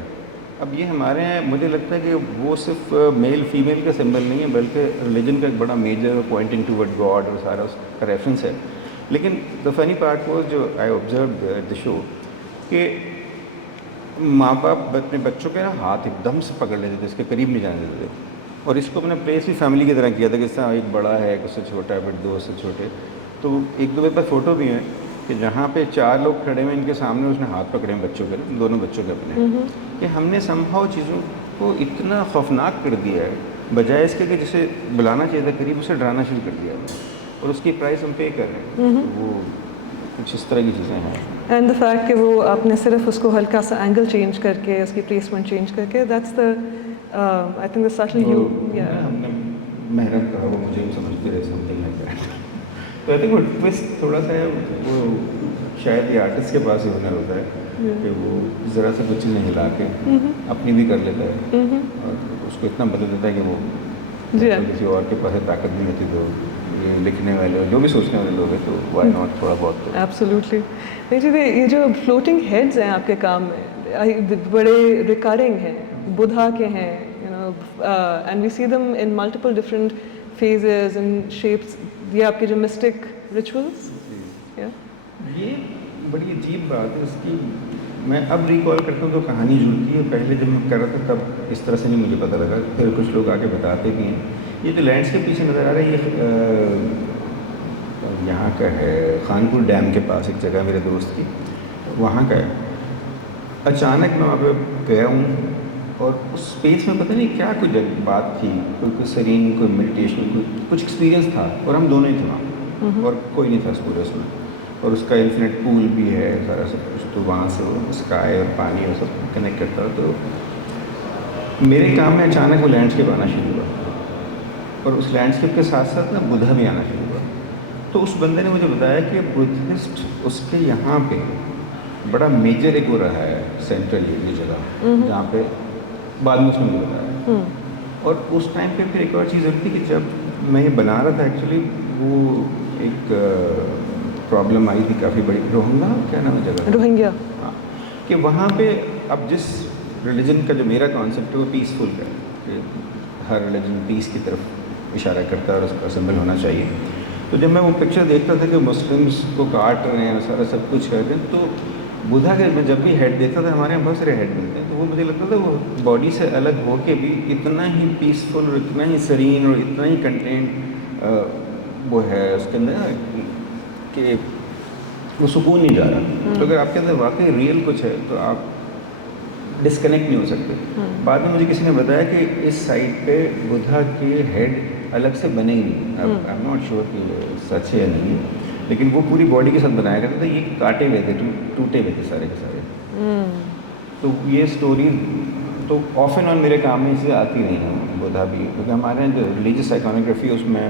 اب یہ ہمارے ہیں مجھے لگتا ہے کہ وہ صرف میل فیمیل کا سمبل نہیں ہے بلکہ ریلیجن کا ایک بڑا major pointing to word God اور سارا اس کا ریفرنس ہے. لیکن دا فنی پارٹ واز جو آئی آبزرو دا شو کہ ماں باپ اپنے بچوں کے نا ہاتھ ایک دم سے پکڑ لیتے تھے، اس کے قریب نہیں جانے دیتے تھے. اور اس کو اپنے پلیس بھی فیملی کی طرح کیا تھا کہ اس طرح ایک بڑا ہے ایک اس سے چھوٹا ہے پھر دو اس سے چھوٹے. تو ایک دو میرے پاس فوٹو بھی ہیں کہ جہاں پہ 4 لوگ کھڑے ہوئے ان کے سامنے اس نے ہاتھ پکڑے ہیں بچوں کے، دونوں بچوں کے اپنے. کہ ہم نے سمہاؤ چیزوں کو اتنا خوفناک کر دیا ہے بجائے اس کے کہ جسے بلانا چاہیے تھا قریب، اسے ڈرانا شروع کر دیا ہے اور اس کی پرائز ہم پے کر رہے ہیں. وہ کچھ اس طرح کی چیزیں ہیں. اینڈ دا فیکٹ کہ وہ آپ نے صرف اس کو ہلکا سا اینگل چینج کر کے اس کی پلیسمنٹ چینج کر کے that's the I think the subtle you. ہم نے محرم کہا وہ مجھے سمجھتے رہے سمتھنگ لائک دیٹ. تو آئی تھنک وہ ٹوسٹ تھوڑا سا ہے، وہ شاید یہ آرٹسٹ کے پاس ہی ہنر ہوتا ہے کہ وہ ذرا سا کچھ چیزیں ہلا کے اپنی بھی کر لیتا ہے اور اس کو اتنا بدل دیتا ہے کہ وہ کسی اور کے پاس طاقت نہیں ہوتی. تو یہ لکھنے والے جو بھی سوچنے والے لوگ ہیں تو وائی ناٹ تھوڑا بہت. تو ایبسلیوٹلی. جی یہ جو فلوٹنگ ہیڈز ہیں آپ کے کام میں بڑے ریکرنگ ہیں، بدھا کے ہیں، and we see them in multiple different phases and shapes. یہ آپ کے جو مسٹک ریچولس. یہ بڑی عجیب بات ہے اس کی. میں اب ریکال کرتا ہوں تو کہانی جڑتی ہے. پہلے جب میں کر رہا تھا تب اس طرح سے نہیں مجھے پتہ لگا. پھر کچھ لوگ آ کے بتاتے بھی ہیں. یہ جو لینڈسکیپ پیچھے نظر آ رہا ہے یہ یہاں کا ہے، خانپور ڈیم کے پاس ایک جگہ میرے دوست کی، وہاں کا ہے. اچانک میں وہاں پہ گیا ہوں اور اس اسپیس میں پتہ نہیں کیا کوئی بات تھی، کوئی سرین، کوئی میڈیٹیشن، کوئی کچھ ایکسپیرینس تھا اور ہم دونوں ہی تھے وہاں اور کوئی نہیں تھا اس پورے اس میں. اور اس کا انفینٹ پول بھی ہے سارا سب کچھ. تو وہاں سے وہ اسکائی اور پانی اور سب کنیکٹ کرتا. تو میرے کام میں اچانک وہ لینڈسکیپ آنا شروع ہوا اور اس لینڈسکیپ کے ساتھ ساتھ نا بدھا بھی آنا شروع ہوا. تو اس بندے نے مجھے بتایا کہ بدھسٹ اس کے یہاں پہ بڑا میجر ایک وہ رہا ہے سینٹرل یہ جگہ جہاں پہ بعد میں اس نے مجھے بتایا. اور اس ٹائم پہ پھر ایک اور چیز ہوتی کہ جب میں یہ بنا رہا تھا ایکچولی وہ ایک پرابلم آئی تھی کافی بڑی. روہنگا کیا نام ہے جگہ؟ روہنگیا. ہاں. کہ وہاں پہ اب جس ریلیجن کا جو میرا کانسیپٹ ہے وہ پیسفل ہے کہ ہر ریلیجن پیس کی طرف اشارہ کرتا ہے اور اس کا سمبل ہونا چاہیے. تو جب میں وہ پکچر دیکھتا تھا کہ مسلمس کو کاٹ رہے ہیں سارا سب کچھ کر رہے ہیں تو بدھا کے میں جب بھی ہیڈ دیکھتا تھا، ہمارے یہاں بہت سارے ہیڈ ملتے ہیں، تو وہ مجھے لگتا تھا وہ باڈی سے الگ ہو کے بھی اتنا ہی پیسفل اور اتنا ہی سرین اور اتنا ہی کنٹینٹ وہ ہے اس کے اندر کہ وہ سکون نہیں جا رہا. تو اگر آپ کے اندر واقعی ریئل کچھ ہے تو آپ ڈسکنیکٹ نہیں ہو سکتے. بعد میں مجھے کسی نے بتایا کہ اس سائڈ پہ بدھا کے ہیڈ الگ سے بنے ہی نہیں. آئی ایم ناٹ شیور کہ سچ ہے یا نہیں، لیکن وہ پوری باڈی کے ساتھ بنایا کرتے تھے. یہ کاٹے ہوئے تھے، ٹوٹے ہوئے تھے سارے کے سارے. تو یہ اسٹوری تو آف اینڈ آن میرے کام میں سے آتی نہیں ہے بدھا بھی، کیونکہ ہمارے یہاں جو ریلیجیس آئیکونوگرافی اس میں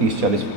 30-40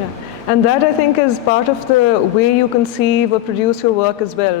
Yeah, and that I think is part of the way you conceive or produce your work as well.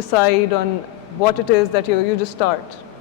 decide on what it is that you just start.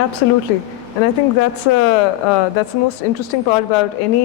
Absolutely. And I think that's the most interesting part about any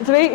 It's a very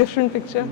different picture.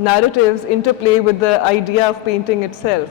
narratives interplay with the idea of painting itself,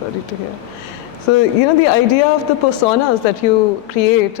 sorry to hear. So the idea of the personas that you create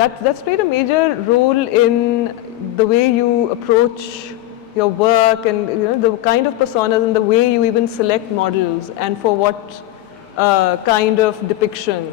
that's played a major role in the way you approach your work and the kind of personas and the way you even select models and for what kind of depiction.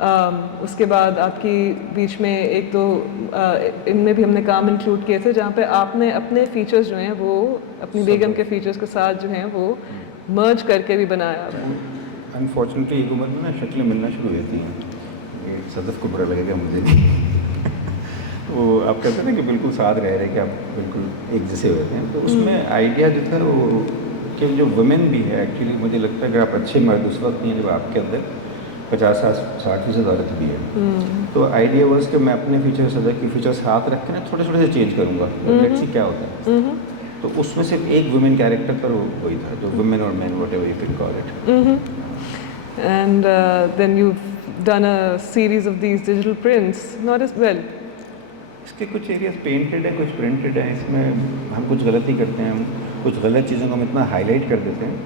اس کے بعد آپ کی بیچ میں ایک دو ان میں بھی ہم نے کام انکلوڈ کیے تھے جہاں پہ آپ نے اپنے فیچرز جو ہیں وہ اپنی بیگم کے فیچرز کے ساتھ جو ہیں وہ مرج کر کے بھی بنایا ہوا ہے. انفارچونیٹلی ایک عمر میں نا شکلیں ملنا شروع ہو جاتی ہیں. یہ صدف کو برا لگے گا مجھے وہ آپ کہتے ہیں نا کہ بالکل ساتھ رہ رہے کہ آپ بالکل ایک جیسے ہوتے ہیں. تو اس میں آئیڈیا جو تھا وہ کہ جو ویمن بھی ہے ایکچولی مجھے لگتا ہے کہ آپ اچھے مرد اس وقت نہیں ہیں جب آپ کے اندر 50-60% عورت بھی ہے. تو آئیڈیا واز کہ میں اپنے فیچر صدف کے فیچر ہاتھ رکھ کے نا تھوڑے تھوڑے سے چینج کروں گا, لیٹس سی کیا ہوتا ہے. تو اس میں صرف ایک ویمن کیریکٹر پر وہی تھا جو ویمن اور men whatever you can call it. And then you've done a series of these digital prints, not as well. اس کے کچھ ایریاز پینٹڈ ہیں کچھ پرنٹڈ ہیں. اس میں ہم کچھ غلطی کرتے ہیں, ہم کچھ غلط چیزوں کو ہم اتنا ہائی لائٹ کر دیتے ہیں.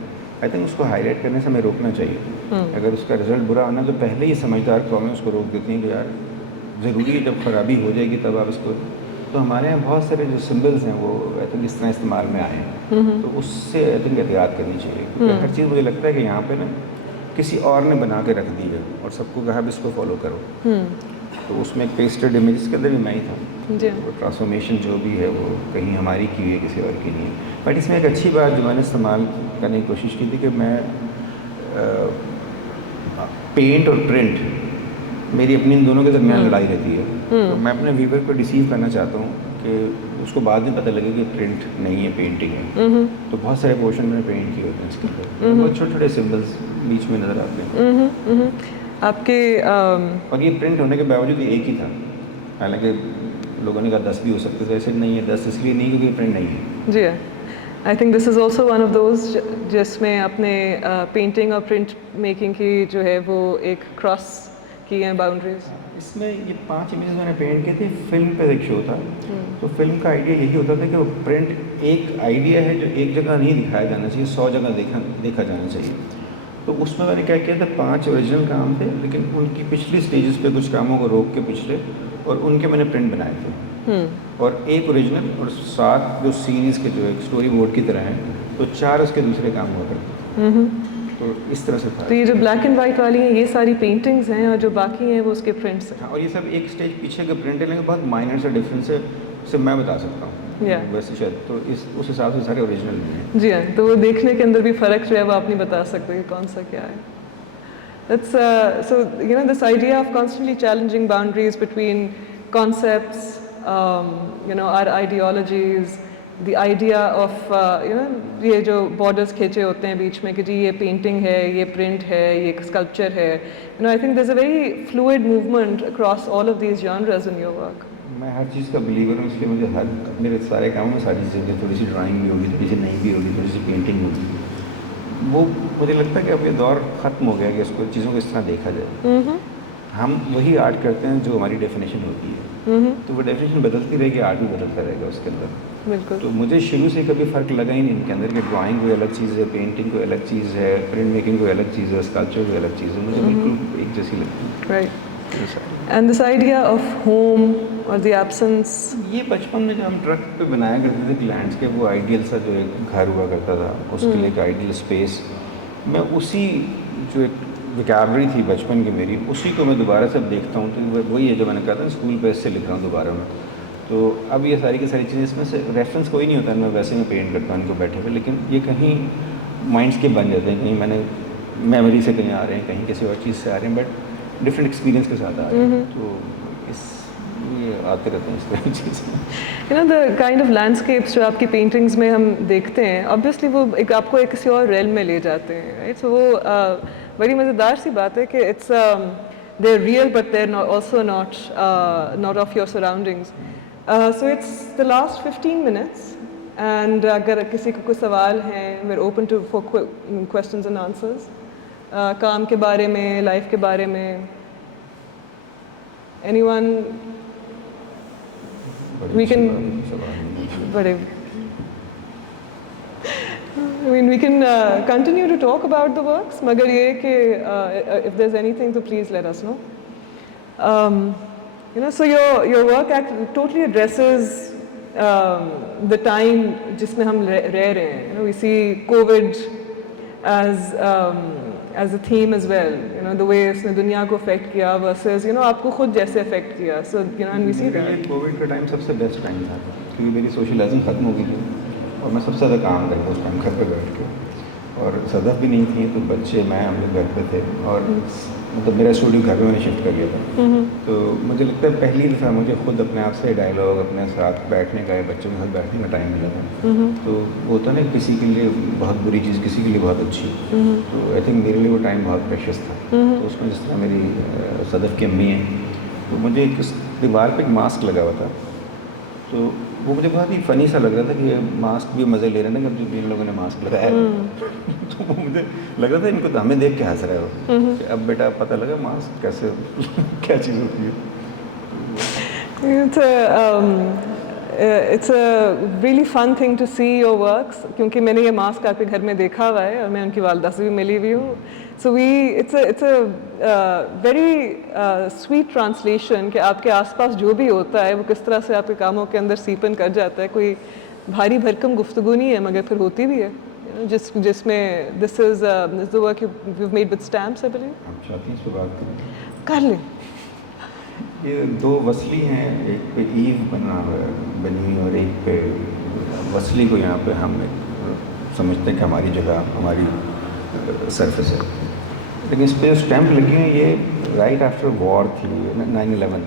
آئی تھنک اس کو ہائی لائٹ کرنے سے ہمیں روکنا چاہیے. اگر اس کا رزلٹ برا ہونا تو پہلے ہی سمجھدار قومیں اس کو روک دیتی ہیں کہ یار ضروری ہے جب خرابی ہو جائے گی تب آپ اس کو. تو ہمارے یہاں بہت سارے جو سمبلس ہیں وہ آئی تھنک اس طرح استعمال میں آئے ہیں. تو اس سے آئی تھنک احتیاط کرنی چاہیے کیونکہ ہر چیز مجھے لگتا ہے کہ یہاں پہ نا کسی اور نے بنا کے رکھ دی ہے اور سب کو کہا بھی اس کو فالو کرو. تو اس میں ایک پیسٹڈ امیج اس کے اندر بھی میں ہی تھا. ٹرانسفارمیشن جو بھی ہے وہ کہیں ہماری کی ہوئی ہے کسی اور کی نہیں ہے. بٹ اس میں ایک اچھی بات جو میں نے استعمال کرنے کی کوشش کی تھی کہ میں پینٹ اور پرنٹ میری اپنی ان دونوں کے درمیان لڑائی رہتی ہے. تو میں اپنے ویور کو ڈیسیو کرنا چاہتا ہوں کہ اس کو بعد میں پتہ لگے کہ پرنٹ نہیں ہے پینٹنگ ہے. تو بہت سارے پورشن میں نے پینٹ کیے ہوتے ہیں اس کے اندر, بہت چھوٹے چھوٹے سمبلس بیچ میں نظر آتے ہیں. آپ کے اور یہ پرنٹ ہونے کے باوجود یہ ایک ہی تھا, حالانکہ لوگوں نے کہا 10 بھی ہو سکتے تھے. ایسے نہیں ہے 10 اس لیے نہیں کیونکہ یہ پرنٹ نہیں ہے. جی I think this is also one of those جس میں اپنے پینٹنگ اور پرنٹ میکنگ کی جو ہے وہ ایک کراس کی ہیں باؤنڈریز. اس میں یہ 5 امیجز میں نے پینٹ کی تھی. فلم پہ ایک شو تھا تو فلم کا آئیڈیا یہی ہوتا تھا کہ وہ پرنٹ ایک آئیڈیا ہے جو ایک جگہ نہیں دکھایا جانا چاہیے, 100 جگہ دیکھا جانا چاہیے. تو اس میں نے کیا کیا تھا 5 اوریجنل کام تھے لیکن ان کی پچھلی سٹیجز پہ کچھ کاموں کو روک کے پچھلے اور ان کے میں نے پرنٹ بنائے تھے. اور ایک اوریجنل اور 7 جو سیریز کے جو ایک اسٹوری بورڈ کی طرح ہیں تو 4 اس کے دوسرے کام ہوا کرتے تھے. تو اس طرح سے تھا. تو یہ جو بلیک اینڈ وائٹ والی ہیں یہ ساری پینٹنگز ہیں اور جو باقی ہیں وہ اس کے پرنٹس ہیں. اور یہ سب ایک اسٹیج پیچھے کے پرنٹ ہیں, بہت مائنر سے ڈفرینس ہے سے میں بتا سکتا ہوں ویسے شاید. تو اس حساب سے سارے اوریجنل بھی ہیں. جی ہاں, تو وہ دیکھنے کے اندر بھی فرق جو ہے وہ آپ نہیں بتا سکتے کہ کون سا کیا ہے. That's so you know this idea of constantly challenging boundaries between concepts, our ideologies, the idea of یہ جو borders کھینچے ہوتے ہیں بیچ میں کہ جی یہ پینٹنگ ہے, یہ پرنٹ ہے, یہ اسکلپچر ہے. I think there's a very fluid movement across all of these genres in your work. میں ہر چیز کا بلیور ہوں, اس لیے مجھے میرے سارے کاموں میں ساری چیزیں تھوڑی سی ڈرائنگ بھی ہوگی, تھوڑی سی نہیں بھی ہوگی, تھوڑی سی پینٹنگ ہوگی. وہ مجھے لگتا ہے کہ اب یہ دور ختم ہو گیا کہ اس کو چیزوں کو اس طرح دیکھا جائے. ہم وہی آرٹ کرتے ہیں جو ہماری ڈیفینیشن ہوتی ہے. تو وہ ڈیفینیشن بدلتی رہے گی, آرٹ بھی بدلتا رہے گا اس کے اندر. بالکل. تو مجھے شروع سے کبھی فرق لگا ہی نہیں ان کے اندر کہ ڈرائنگ کوئی الگ چیز ہے, پینٹنگ کوئی الگ چیز ہے, پرنٹ میکنگ کوئی الگ چیز ہے, اسکلپچر کوئی الگ چیز ہے. مجھے بالکل ایک جیسی لگتی ہے. Right. And this idea of home اور دی ایبسنس, یہ بچپن میں جو ہم ٹرک پہ بنایا کرتے تھے لینڈسکیپ, وہ آئیڈیل سا جو ایک گھر ہوا کرتا تھا اس کے لیے ایک آئیڈیل اسپیس, میں اسی جو ایک ویکیبلری تھی بچپن کی میری, اسی کو میں دوبارہ سے دیکھتا ہوں. تو وہی ہے جو میں نے کہا تھا اسکول پہ اس سے لکھ رہا ہوں دوبارہ میں. تو اب یہ ساری کی ساری چیزیں اس میں سے ریفرنس کوئی نہیں ہوتا ہے, میں ویسے میں پینٹ کرتا ہوں ان کو بیٹھے ہوئے, لیکن یہ کہیں مائنڈس کے بن جاتے ہیں, کہیں میں نے میموری سے کہیں آ رہے ہیں, کہیں کسی اور چیز سے آ رہے ہیں, بٹ ڈفرینٹ ایکسپیرینس کے ساتھ آ رہے ہیں. تو یہ آتے رہتے ہیں اس طرح کی چیزیں. دا کائنڈ آف لینڈسکیپس جو آپ کی پینٹنگز میں ہم دیکھتے ہیں, آبویسلی وہ آپ کو ایک کسی اور ریلم میں لے جاتے ہیں, رائٹ. سو وہ بڑی مزیدار سی بات ہے کہ it's they are real but they are also not of your surroundings. So it's the last 15 minutes and اگر کسی کو کوئی سوال ہیں, we are open to for questions and answers, کام کے بارے میں, لائف کے بارے میں. Anyone we can continue to talk about the works, مگر یہ کہ if there's anything to please let us know. So your work totally addresses the time جس میں ہم رہ رہے ہیں. We see COVID as a theme as well, you know, the way اس نے دنیا کو افیکٹ کیا versus you know آپ کو خود جیسے افیکٹ کیا. So you know, and we see that. Covid کا ٹائم سب سے بیسٹ ٹائم تھا کیونکہ میری سوشلائزنگ ختم ہو گئی تھی اور میں سب سے زیادہ کام کرتا اس ٹائم گھر پہ بیٹھ کے, اور صدف بھی نہیں تھی تو بچے میں ہم لوگ گھر پہ تھے, اور مطلب میرا اسٹوڈیو گھر میں نے شفٹ کر لیا تھا. تو مجھے لگتا ہے پہلی دفعہ مجھے خود اپنے آپ سے ڈائلاگ اپنے ساتھ بیٹھنے کا, بچوں کے ساتھ بیٹھنے کا ٹائم ملا تھا. تو وہ ہوتا نا کسی کے لیے بہت بری چیز, کسی کے لیے بہت اچھی. تو آئی تھنک میرے لیے وہ ٹائم بہت پریشیس تھا. تو اس میں جس طرح میری صدف کی امی ہیں, تو مجھے ایک دیوار پہ ایک ماسک لگا ہوا تھا, تو وہ مجھے بہت ہی فنی سا لگ رہا تھا کہ یہ ماسک بھی مزے لے رہے ہیں نا کہ جن لوگوں نے ماسک لگایا ہے. تو وہ مجھے لگ رہا تھا ان کو تو ہمیں دیکھ کے ہنس رہے ہو کہ اب بیٹا پتہ لگا ماسک کیسے کیا چیز ہوتی ہے. It's a really fun thing to see your works, کیونکہ میں نے یہ ماسک آپ کے گھر میں دیکھا ہوا ہے اور میں ان کی والدہ سے بھی ملی ہوئی ہوں. So it's a very sweet translation کہ آپ کے آس پاس جو بھی ہوتا ہے وہ کس طرح سے آپ کے کاموں کے اندر سیپن کر جاتا ہے. کوئی بھاری بھرکم گفتگو نہیں ہے مگر پھر ہوتی بھی ہے, جس میں this is the work you've made with stamps, I believe. آپ چاہتی ہیں اس پہ بات کریں؟ کر لیں. یہ دو وصلی ہیں, ایک پہ ایو بنی ہوئی اور ایک پہ وصلی کو یہاں پہ ہم سمجھتے ہیں کہ ہماری جگہ ہماری سرفس ہے. لیکن اس پہ اسٹیمپ لگی ہوئی یہ رائٹ آفٹر وار تھی 9/11.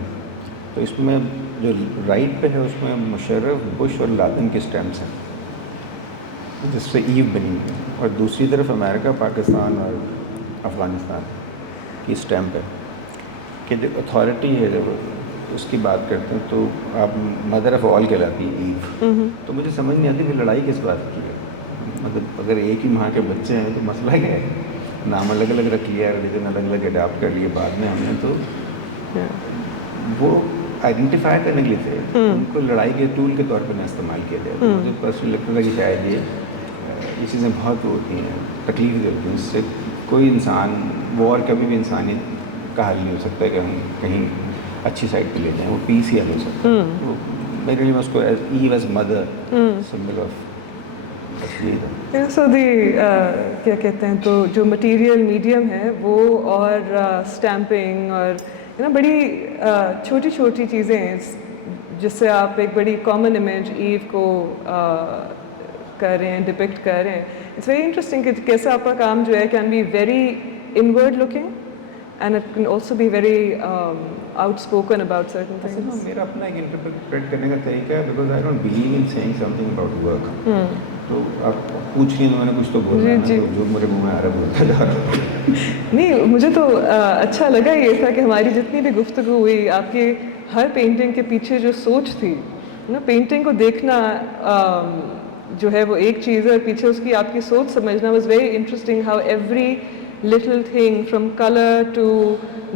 تو اس میں جو رائٹ پہ ہے اس میں مشرف, بش اور لادن کے اسٹیمپس ہیں جس پہ ایو بنی ہوئی ہے, اور دوسری طرف امریکہ, پاکستان اور افغانستان کی اسٹیمپ ہے کہ جو اتھارٹی ہے جب اس کی بات کرتے ہیں تو آپ مدر آف آل کہلاتی ہے ایو. تو مجھے سمجھ نہیں آتی کہ لڑائی کس بات کی ہے, مطلب اگر ایک ہی ماں کے بچے ہیں تو مسئلہ کیا ہے, نام الگ الگ رکھ لیا, ریلیجن الگ الگ اڈاپٹ کر لیے بعد میں ہم نے, تو وہ آئیڈینٹیفائی کرنے کے لیے تھے, ان کو لڑائی کے ٹول کے طور پر نہ استعمال کیا جائے. مجھے پرسنلی لگتا تھا کہ شاید یہ چیزیں بہت ہوتی ہیں, تکلیف ہوتی ہیں, اس سے کوئی انسان وار کبھی بھی انسانیت کا حل نہیں ہو سکتا کہ ہم کہیں اچھی سائڈ پہ لے جائیں, وہ پیس ہی حل ہو سکتا ہے. میرے لیے میں اس کو ایو as mother symbol of. So کیا کہتے ہیں, تو جو مٹیریل میڈیم ہے وہ اور اسٹیمپنگ اور بڑی چھوٹی چھوٹی چیزیں جس سے آپ ایک بڑی کامن امیج ایو کو کر رہے ہیں, ڈپکٹ کر رہے ہیں. اٹس ویری انٹرسٹنگ کہ کیسے آپ کا کام جو ہے can be very inward looking and it can also be very outspoken about certain things. میرا اپنا ایک انٹرپریٹ کرنے کا طریقہ ہے, because I don't believe in saying something about work. تو آپ پوچھ رہی ہیں تو میں نے کچھ تو بولا, جو میرے منہ میں آ رہا بولتا جا رہا. نہیں, مجھے تو اچھا لگا یہ تھا کہ ہماری جتنی بھی گفتگو ہوئی, آپ کی ہر پینٹنگ کے پیچھے جو سوچ تھی نا, پینٹنگ کو دیکھنا جو ہے وہ ایک چیز ہے, اور پیچھے اس کی آپ کی سوچ سمجھنا was very interesting. How every little thing from color to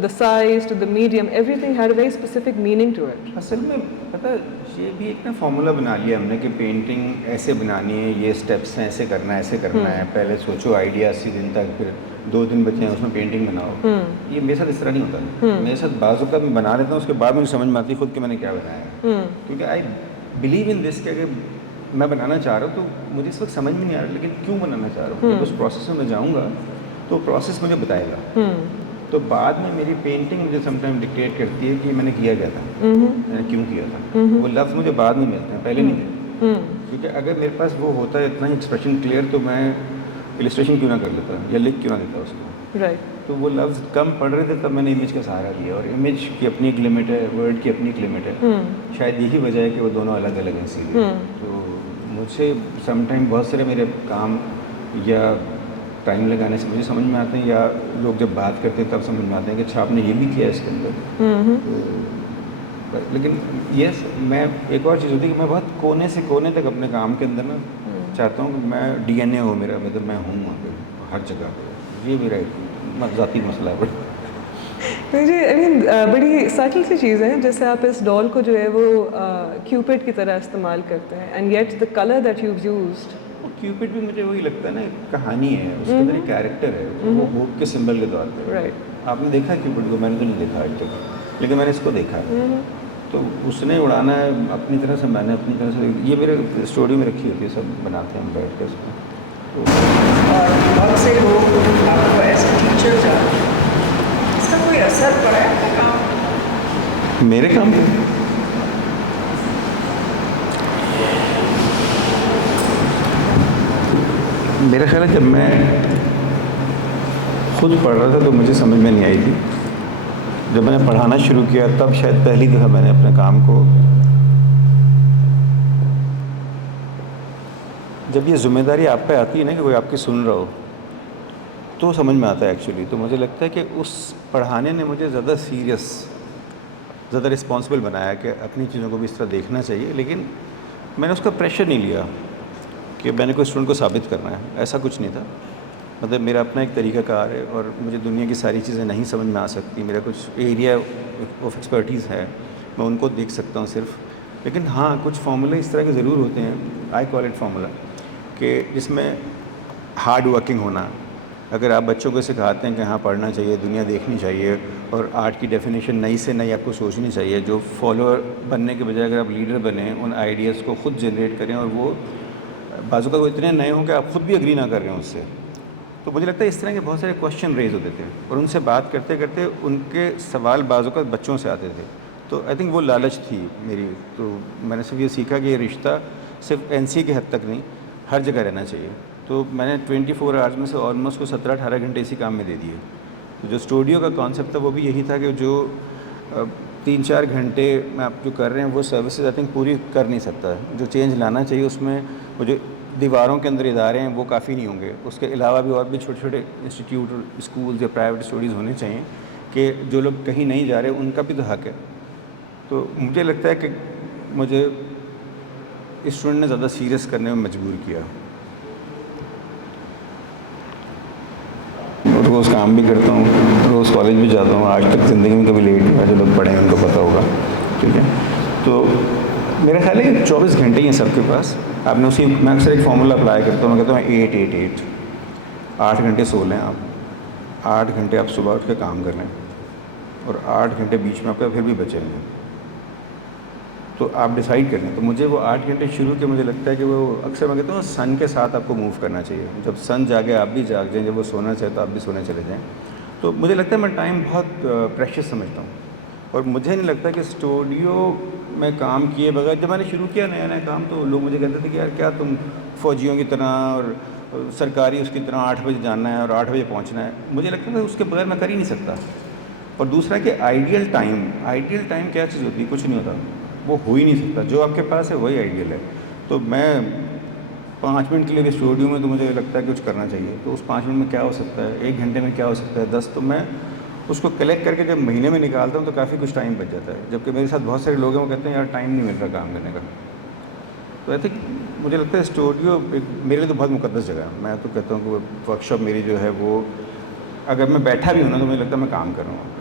the size to the medium, everything had a very specific meaning to it. اصل میں پتہ یہ بھی ایک نا فارمولا بنا لیا ہم نے کہ پینٹنگ ایسے بنانی ہے, یہ اسٹیپس ہیں, ایسے کرنا ہے, ایسے کرنا ہے. پہلے سوچو آئیڈیا 80 دن تک, پھر 2 دن بچے ہیں اس میں پینٹنگ بناؤ. یہ میرے ساتھ اس طرح نہیں ہوتا. میرے ساتھ بعض اوقات میں بنا لیتا ہوں, اس کے بعد مجھے سمجھ میں آتی خود کہ میں نے کیا بنایا ہے. کیونکہ آئی بلیو ان دس کہ اگر میں بنانا چاہ رہا ہوں تو مجھے اس وقت سمجھ میں نہیں آ رہا لیکن کیوں بنانا چاہ رہا ہوں. جب اس پروسیس میں جاؤں گا تو پروسیس مجھے بتائے گا. تو بعد میں میری پینٹنگ مجھے سم ٹائم ڈکٹیٹ کرتی ہے کہ میں نے کیا کیا تھا, میں نے کیوں کیا تھا. وہ لفظ مجھے بعد میں ملتے ہیں, پہلے نہیں ملتے. کیونکہ اگر میرے پاس وہ ہوتا ہے اتنا ہی ایکسپریشن کلیئر تو میں السٹریشن کیوں نہ کر لیتا یا لکھ کیوں نہ دیتا اس کو. تو وہ لفظ کم پڑھ رہے تھے تب میں نے امیج کا سہارا لیا, اور امیج کی اپنی ایک لمٹ ہے, ورڈ کی اپنی ایک لمٹ ہے. شاید یہی وجہ ہے کہ وہ دونوں الگ الگ ہیں. اسی لیے تو مجھے سم ٹائم بہت سارے میرے کام یا ٹائم لگانے سے مجھے سمجھ میں آتے ہیں, یا لوگ جب بات کرتے ہیں تب سمجھ میں آتے ہیں کہ اچھا آپ نے یہ بھی کیا اس کے اندر. لیکن یس میں ایک اور چیز ہوتی ہے کہ میں بہت کونے سے کونے تک اپنے کام کے اندر نا چاہتا ہوں کہ میں ڈی این اے ہو میرا, مطلب میں ہوں وہاں پہ ہر جگہ پہ. یہ میرا ایک ذاتی مسئلہ ہے. مجھے بڑی سٹل سی چیزیں ہیں, جیسے آپ اس ڈال کو جو ہے وہ کیوپڈ کی طرح استعمال کرتے ہیں, and yet the colour that you used. Cupid بھی مجھے وہی لگتا ہے نا, ایک کہانی ہے, اس کے اندر ایک کیریکٹر ہے, وہ ہوپ کے سمبل کے طور پہ. آپ نے دیکھا کیوپڈ کو؟ میں نے تو نہیں دیکھا آج تک, لیکن میں نے اس کو دیکھا. تو اس نے اڑانا ہے اپنی طرح سے, میں نے اپنی طرح سے. یہ میرے اسٹوڈیو میں رکھی ہوتی ہے, سب بناتے ہیں ہم بیٹھ کے اس کو. بہت سے میرے کام پہ میرا خیال ہے جب میں خود پڑھ رہا تھا تو مجھے سمجھ میں نہیں آئی تھی. جب میں نے پڑھانا شروع کیا تب شاید پہلی دفعہ میں نے اپنے کام کو، جب یہ ذمہ داری آپ پہ آتی ہے نا کہ کوئی آپ کی سن رہا ہو تو سمجھ میں آتا ہے ایکچولی. تو مجھے لگتا ہے کہ اس پڑھانے نے مجھے زیادہ سیریس، زیادہ رسپانسبل بنایا کہ اپنی چیزوں کو بھی اس طرح دیکھنا چاہیے. لیکن میں نے اس کا پریشر نہیں لیا کہ میں نے کوئی اسٹوڈنٹ کو ثابت کرنا ہے، ایسا کچھ نہیں تھا. مطلب میرا اپنا ایک طریقہ کار ہے اور مجھے دنیا کی ساری چیزیں نہیں سمجھ میں آ سکتی. میرا کچھ ایریا آف ایکسپرٹیز ہے، میں ان کو دیکھ سکتا ہوں صرف. لیکن ہاں کچھ فارمولے اس طرح کے ضرور ہوتے ہیں، آئی کال اٹ فارمولا، کہ جس میں ہارڈ ورکنگ ہونا. اگر آپ بچوں کو سکھاتے ہیں کہ ہاں پڑھنا چاہیے، دنیا دیکھنی چاہیے اور آرٹ کی ڈیفینیشن نئی سے نئی آپ کو سوچنی چاہیے، جو فالوور بننے کے بجائے اگر آپ لیڈر بنیں، ان آئیڈیاز کو خود جنریٹ کریں اور وہ بعض اوقات وہ اتنے نئے ہوں کہ آپ خود بھی اگری نہ کر رہے ہیں اس سے. تو مجھے لگتا ہے اس طرح کے بہت سارے کویشچن ریز ہوتے تھے اور ان سے بات کرتے کرتے ان کے سوال بعض اوقات بچوں سے آتے تھے. تو آئی تھنک وہ لالچ تھی میری. تو میں نے صرف یہ سیکھا کہ یہ رشتہ صرف این سی کے حد تک نہیں، ہر جگہ رہنا چاہیے. تو میں نے 24 آورز میں سے آلموسٹ کو 17-18 گھنٹے اسی کام میں دے دیے. تو جو اسٹوڈیو کا کانسیپٹ تھا وہ بھی یہی تھا کہ جو 3-4 گھنٹے میں آپ جو کر رہے ہیں وہ سروسز آئی تھنک پوری کر نہیں سکتا. جو چینج لانا چاہیے اس میں وہ جو دیواروں کے اندر ادارے ہیں وہ کافی نہیں ہوں گے. اس کے علاوہ بھی اور بھی چھوٹے چھوٹے انسٹیٹیوٹ اور اسکولز یا پرائیویٹ اسٹڈیز ہونے چاہیے کہ جو لوگ کہیں نہیں جا رہے ان کا بھی تو حق ہے. تو مجھے لگتا ہے کہ مجھے اسٹوڈنٹ نے زیادہ سیریس کرنے میں مجبور کیا. روز کام بھی کرتا ہوں، روز کالج بھی جاتا ہوں. آج تک زندگی میں کبھی لیٹ نہیں ہوا، جو لوگ پڑھے ہیں ان کو پتہ ہوگا. ٹھیک ہے، تو میرا خیال ہے 24 گھنٹے ہی ہیں سب کے پاس. آپ نے اسی، میں اکثر ایک فارمولہ اپلائی کرتا ہوں، میں کہتا ہوں 8-8-8. 8 گھنٹے سو لیں آپ، 8 گھنٹے آپ صبح اٹھ کے کام کر لیں اور 8 گھنٹے بیچ میں آپ کا پھر بھی بچیں گے. تو آپ ڈیسائیڈ کر لیں. تو مجھے وہ 8 گھنٹے شروع کے مجھے لگتا ہے کہ وہ اکثر میں کہتا ہوں سن کے ساتھ آپ کو موو کرنا چاہیے. جب سن جاگے آپ بھی جاگ جائیں، جب وہ سونا چاہے تو آپ بھی سونے چلے جائیں. تو مجھے لگتا ہے میں ٹائم بہت پریشیس سمجھتا ہوں اور مجھے نہیں لگتا کہ اسٹوڈیو میں کام کیے بغیر، جب میں نے شروع کیا نیا نیا کام تو لوگ مجھے کہتے تھے کہ یار کیا تم فوجیوں کی طرح اور سرکاری اس کی طرح 8 بجے جانا ہے اور 8 بجے پہنچنا ہے. مجھے لگتا تھا اس کے بغیر میں کر ہی نہیں سکتا. اور دوسرا کہ آئیڈیل ٹائم کیا چیز ہوتی ہے؟ کچھ نہیں ہوتا، وہ ہو ہی نہیں سکتا. جو آپ کے پاس ہے وہی آئیڈیل ہے. تو میں 5 منٹ کے لیے بھی اسٹوڈیو میں تو مجھے لگتا ہے کہ کچھ کرنا چاہیے. تو اس 5 منٹ میں کیا ہو سکتا ہے، 1 گھنٹے میں کیا ہو سکتا ہے، 10. تو میں اس کو کلیکٹ کر کے جب مہینے میں نکالتا ہوں تو کافی کچھ ٹائم بچ جاتا ہے. جبکہ میرے ساتھ بہت سارے لوگ ہیں وہ کہتے ہیں یار ٹائم نہیں مل رہا کام کرنے کا. تو آئی تھنک مجھے لگتا ہے اسٹوڈیو میرے لیے تو بہت مقدس جگہ ہے. میں تو کہتا ہوں کہ وہ ورک شاپ میری جو ہے وہ، اگر میں بیٹھا بھی ہوں نا تو مجھے لگتا ہے میں کام کر رہا ہوں.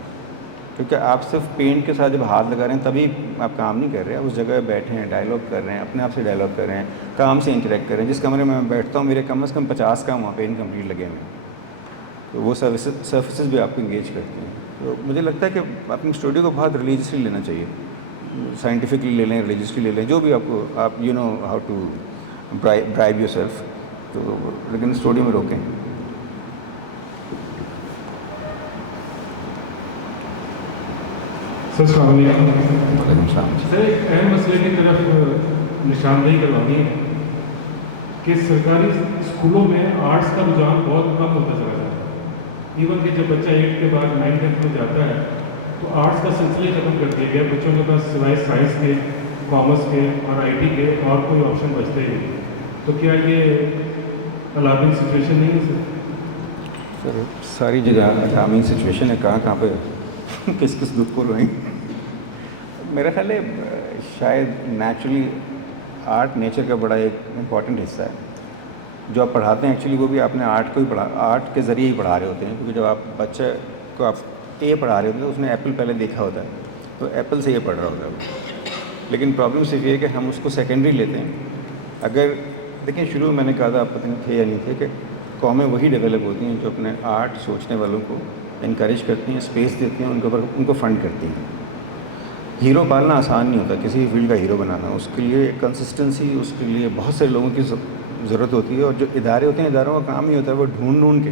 کیونکہ آپ صرف پینٹ کے ساتھ جب ہاتھ لگا رہے ہیں تبھی آپ کام نہیں کر رہے ہیں، اس جگہ بیٹھے ہیں، ڈائلاگ کر رہے ہیں، اپنے آپ سے ڈائلاگ کر رہے ہیں، کام سے انٹریکٹ کر رہے ہیں. جس کمرے میں بیٹھتا ہوں میرے کم از کم 50 کام وہاں پہ انکمپلیٹ لگے ہوئے ہیں. تو وہ سروسز بھی آپ کو انگیج کرتے ہیں. تو مجھے لگتا ہے کہ اپنے اسٹوڈیو کو بہت ریلیجیسلی لینا چاہیے. سائنٹیفکلی لے لیں، ریلیجیسلی لے لیں، جو بھی آپ کو، آپ you know how to bribe yourself. تو لیکن اسٹوڈیو میں روکیں. سر السلام علیکم. وعلیکم السلام. سر ایک اہم مسئلے کی طرف نشاندہی کروانی ہے کہ سرکاری اسکولوں میں آرٹس کا رجحان بہت کم ہوتا چلا جاتا ہے. ایون کہ جب بچہ 8 کے بعد 9-10 میں جاتا ہے تو آرٹس کا سلسلہ ختم کر دیا گیا. بچوں کے پاس سوائے سائنس کے، کامرس کے اور آئی ٹی کے اور کوئی آپشن بچتے ہی نہیں. تو کیا یہ الارمنگ سچویشن نہیں ہے سر؟ سر ساری جگہ الارمنگ سچویشن ہے. کہاں کہاں پہ کس کس دکھ کو روئیں. میرا خیال ہے شاید نیچرلی آرٹ نیچر کا بڑا ایک امپورٹنٹ حصہ ہے. جو آپ پڑھاتے ہیں ایکچولی وہ بھی آپ نے آرٹ کو ہی آرٹ کے ذریعے ہی پڑھا رہے ہوتے ہیں. کیونکہ جب آپ بچے کو آپ اے پڑھا رہے ہوتے ہیں تو اس نے ایپل پہلے دیکھا ہوتا ہے، تو ایپل سے یہ پڑھ رہا ہوتا ہے. لیکن پرابلم صرف یہ ہے کہ ہم اس کو سیکنڈری لیتے ہیں. اگر دیکھیں شروع میں نے کہا تھا، آپ پتہ نہیں تھے یا نہیں تھے، کہ قومیں وہی ڈیولپ ہوتی ہیں جو اپنے آرٹ سوچنے والوں کو انکریج کرتی ہیں، اسپیس دیتی ہیں، ان کو فنڈ کرتی ہیں. ہیرو پالنا آسان نہیں ہوتا، کسی بھی فیلڈ کا ہیرو بنانا. اس کے لیے کنسسٹنسی، اس کے لیے بہت سے لوگوں کی ضرورت ہوتی ہے. اور جو ادارے ہوتے ہیں، اداروں کا کام ہی ہوتا ہے وہ ڈھونڈ کے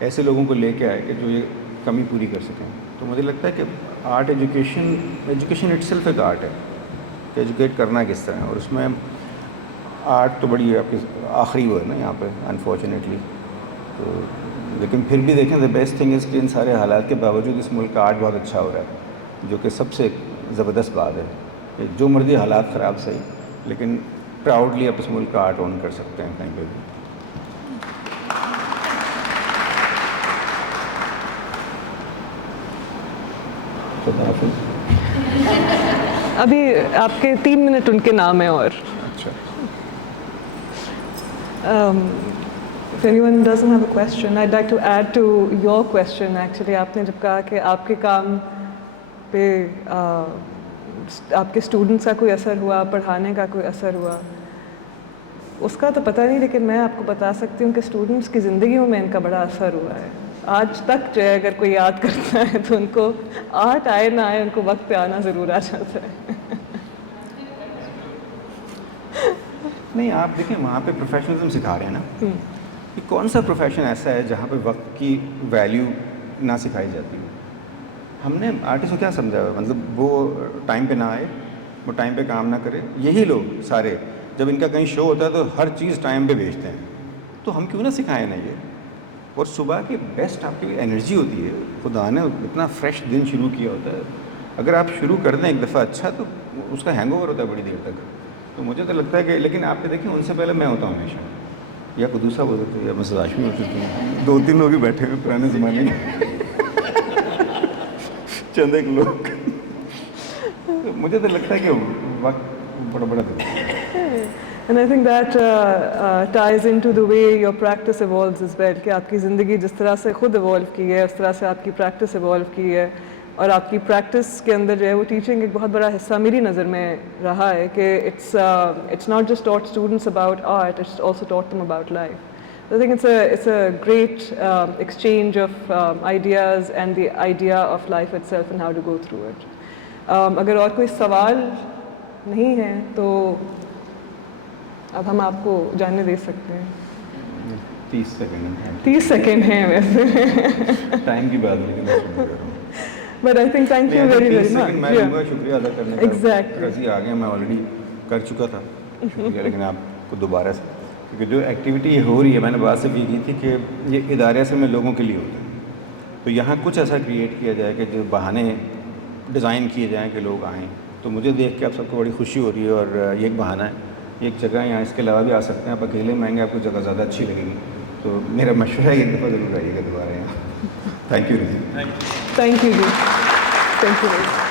ایسے لوگوں کو لے کے آئے کہ جو یہ کمی پوری کر سکیں. تو مجھے لگتا ہے کہ آرٹ ایجوکیشن اٹ سیلف ایک آرٹ ہے کہ ایجوکیٹ کرنا کس طرح ہے، اور اس میں آرٹ تو بڑی آپ کی آخری وہ ہے نا یہاں پہ انفارچونیٹلی. تو لیکن پھر بھی دیکھیں دا بیسٹ تھنگ از کہ ان سارے حالات کے باوجود اس ملک کا آرٹ بہت اچھا ہو رہا ہے، جو کہ سب سے زبردست بات ہے کہ جو مرضی حالات خراب صحیح لیکن پراؤڈلی آپ اس ملک کا آرٹ اون کر سکتے ہیں کہیں پہ بھی. خدا حافظ. ابھی آپ کے 3 منٹ ان کے نام ہیں اور اچھا. if anyone doesn't have a question, I'd like to add to your question actually. آپ نے جب کہا کہ آپ کے کام پہ آپ کے اسٹوڈنٹس کا کوئی اثر ہوا، پڑھانے کا کوئی اثر ہوا، اس کا تو پتہ نہیں، لیکن میں آپ کو بتا سکتی ہوں کہ اسٹوڈنٹس کی زندگیوں میں ان کا بڑا اثر ہوا ہے. آج تک جو ہے اگر کوئی یاد کرتا ہے تو ان کو آرٹ آئے نہ آئے ان کو وقت پہ آنا ضرور آ جاتا ہے. نہیں آپ دیکھیں وہاں پہ پروفیشنلزم سکھا رہے ہیں نا، کہ کون سا پروفیشن ایسا ہے جہاں پہ وقت کی ویلیو نہ سکھائی جاتی ہے. ہم نے آرٹسٹ کو کیا سمجھا ہوا، مطلب وہ ٹائم پہ نہ آئے، وہ ٹائم پہ کام نہ کرے. یہی لوگ سارے جب ان کا کہیں شو ہوتا ہے تو ہر چیز ٹائم پہ بھیجتے ہیں. تو ہم کیوں نہ سکھائیں نا یہ. اور صبح کی بیسٹ آپ کی انرجی ہوتی ہے، خدا نے اتنا فریش دن شروع کیا ہوتا ہے، اگر آپ شروع کر دیں ایک دفعہ اچھا تو اس کا ہینگ اوور ہوتا ہے بڑی دیر تک. تو مجھے تو لگتا ہے کہ لیکن آپ نے دیکھیں ان سے پہلے میں ہوتا ہوں ہمیشہ، یا قدوسہ ہو سکتے ہیں یا مسعود ہاشمی ہو سکتے ہیں، 2-3 لوگ ہی بیٹھے ہوئے پرانے زمانے میں چند ایک لوگ. مجھے تو لگتا ہے کہ وقت بڑا بڑا دن ہے. And I think that ties into the way your practice evolves as well, کہ آپ کی زندگی جس طرح سے خود ایوالو کی ہے اس طرح سے آپ کی پریکٹس ایوالو کی ہے، اور آپ کی پریکٹس کے اندر جو ہے وہ ٹیچنگ ایک بہت بڑا حصہ میری نظر میں رہا ہے کہ it's not just taught students about art, it's also taught them about life. I think it's a great exchange of ideas and the idea of life itself and how to go through it. اگر اور کوئی سوال نہیں ہے تو اب ہم آپ کو جاننے دے سکتے ہیں. 30 سیکنڈ 30 سیکنڈ ہیں ویسے ٹائم کی بات لیکن but I think thank you very very much. میں ان کا شکریہ ادا کرنے کا. Exactly. کیسے آ گئے میں آلریڈی کر چکا تھا شکریہ، لیکن آپ کو دوبارہ سے کیونکہ جو ایکٹیویٹی یہ ہو رہی ہے میں نے بات سے بھی کی تھی کہ یہ ادارے سے میں لوگوں کے لیے ہوتا ہے، تو یہاں کچھ ایسا کریٹ کیا جائے کہ جو بہانے ڈیزائن کیے جائیں کہ لوگ آئیں. تو مجھے دیکھ کے آپ سب کو بڑی خوشی ہو رہی ہے، اور یہ ایک بہانہ ہے، یہ ایک جگہ ہے یہاں، اس کے علاوہ بھی آ سکتے ہیں آپ اکیلے میں آئیں گے آپ کو جگہ زیادہ اچھی لگے گی. تو میرا مشورہ ہے ایک دفعہ ضرور آئیے گا دوبارہ یہاں. Thank you. تھینک یو جی. Thank you.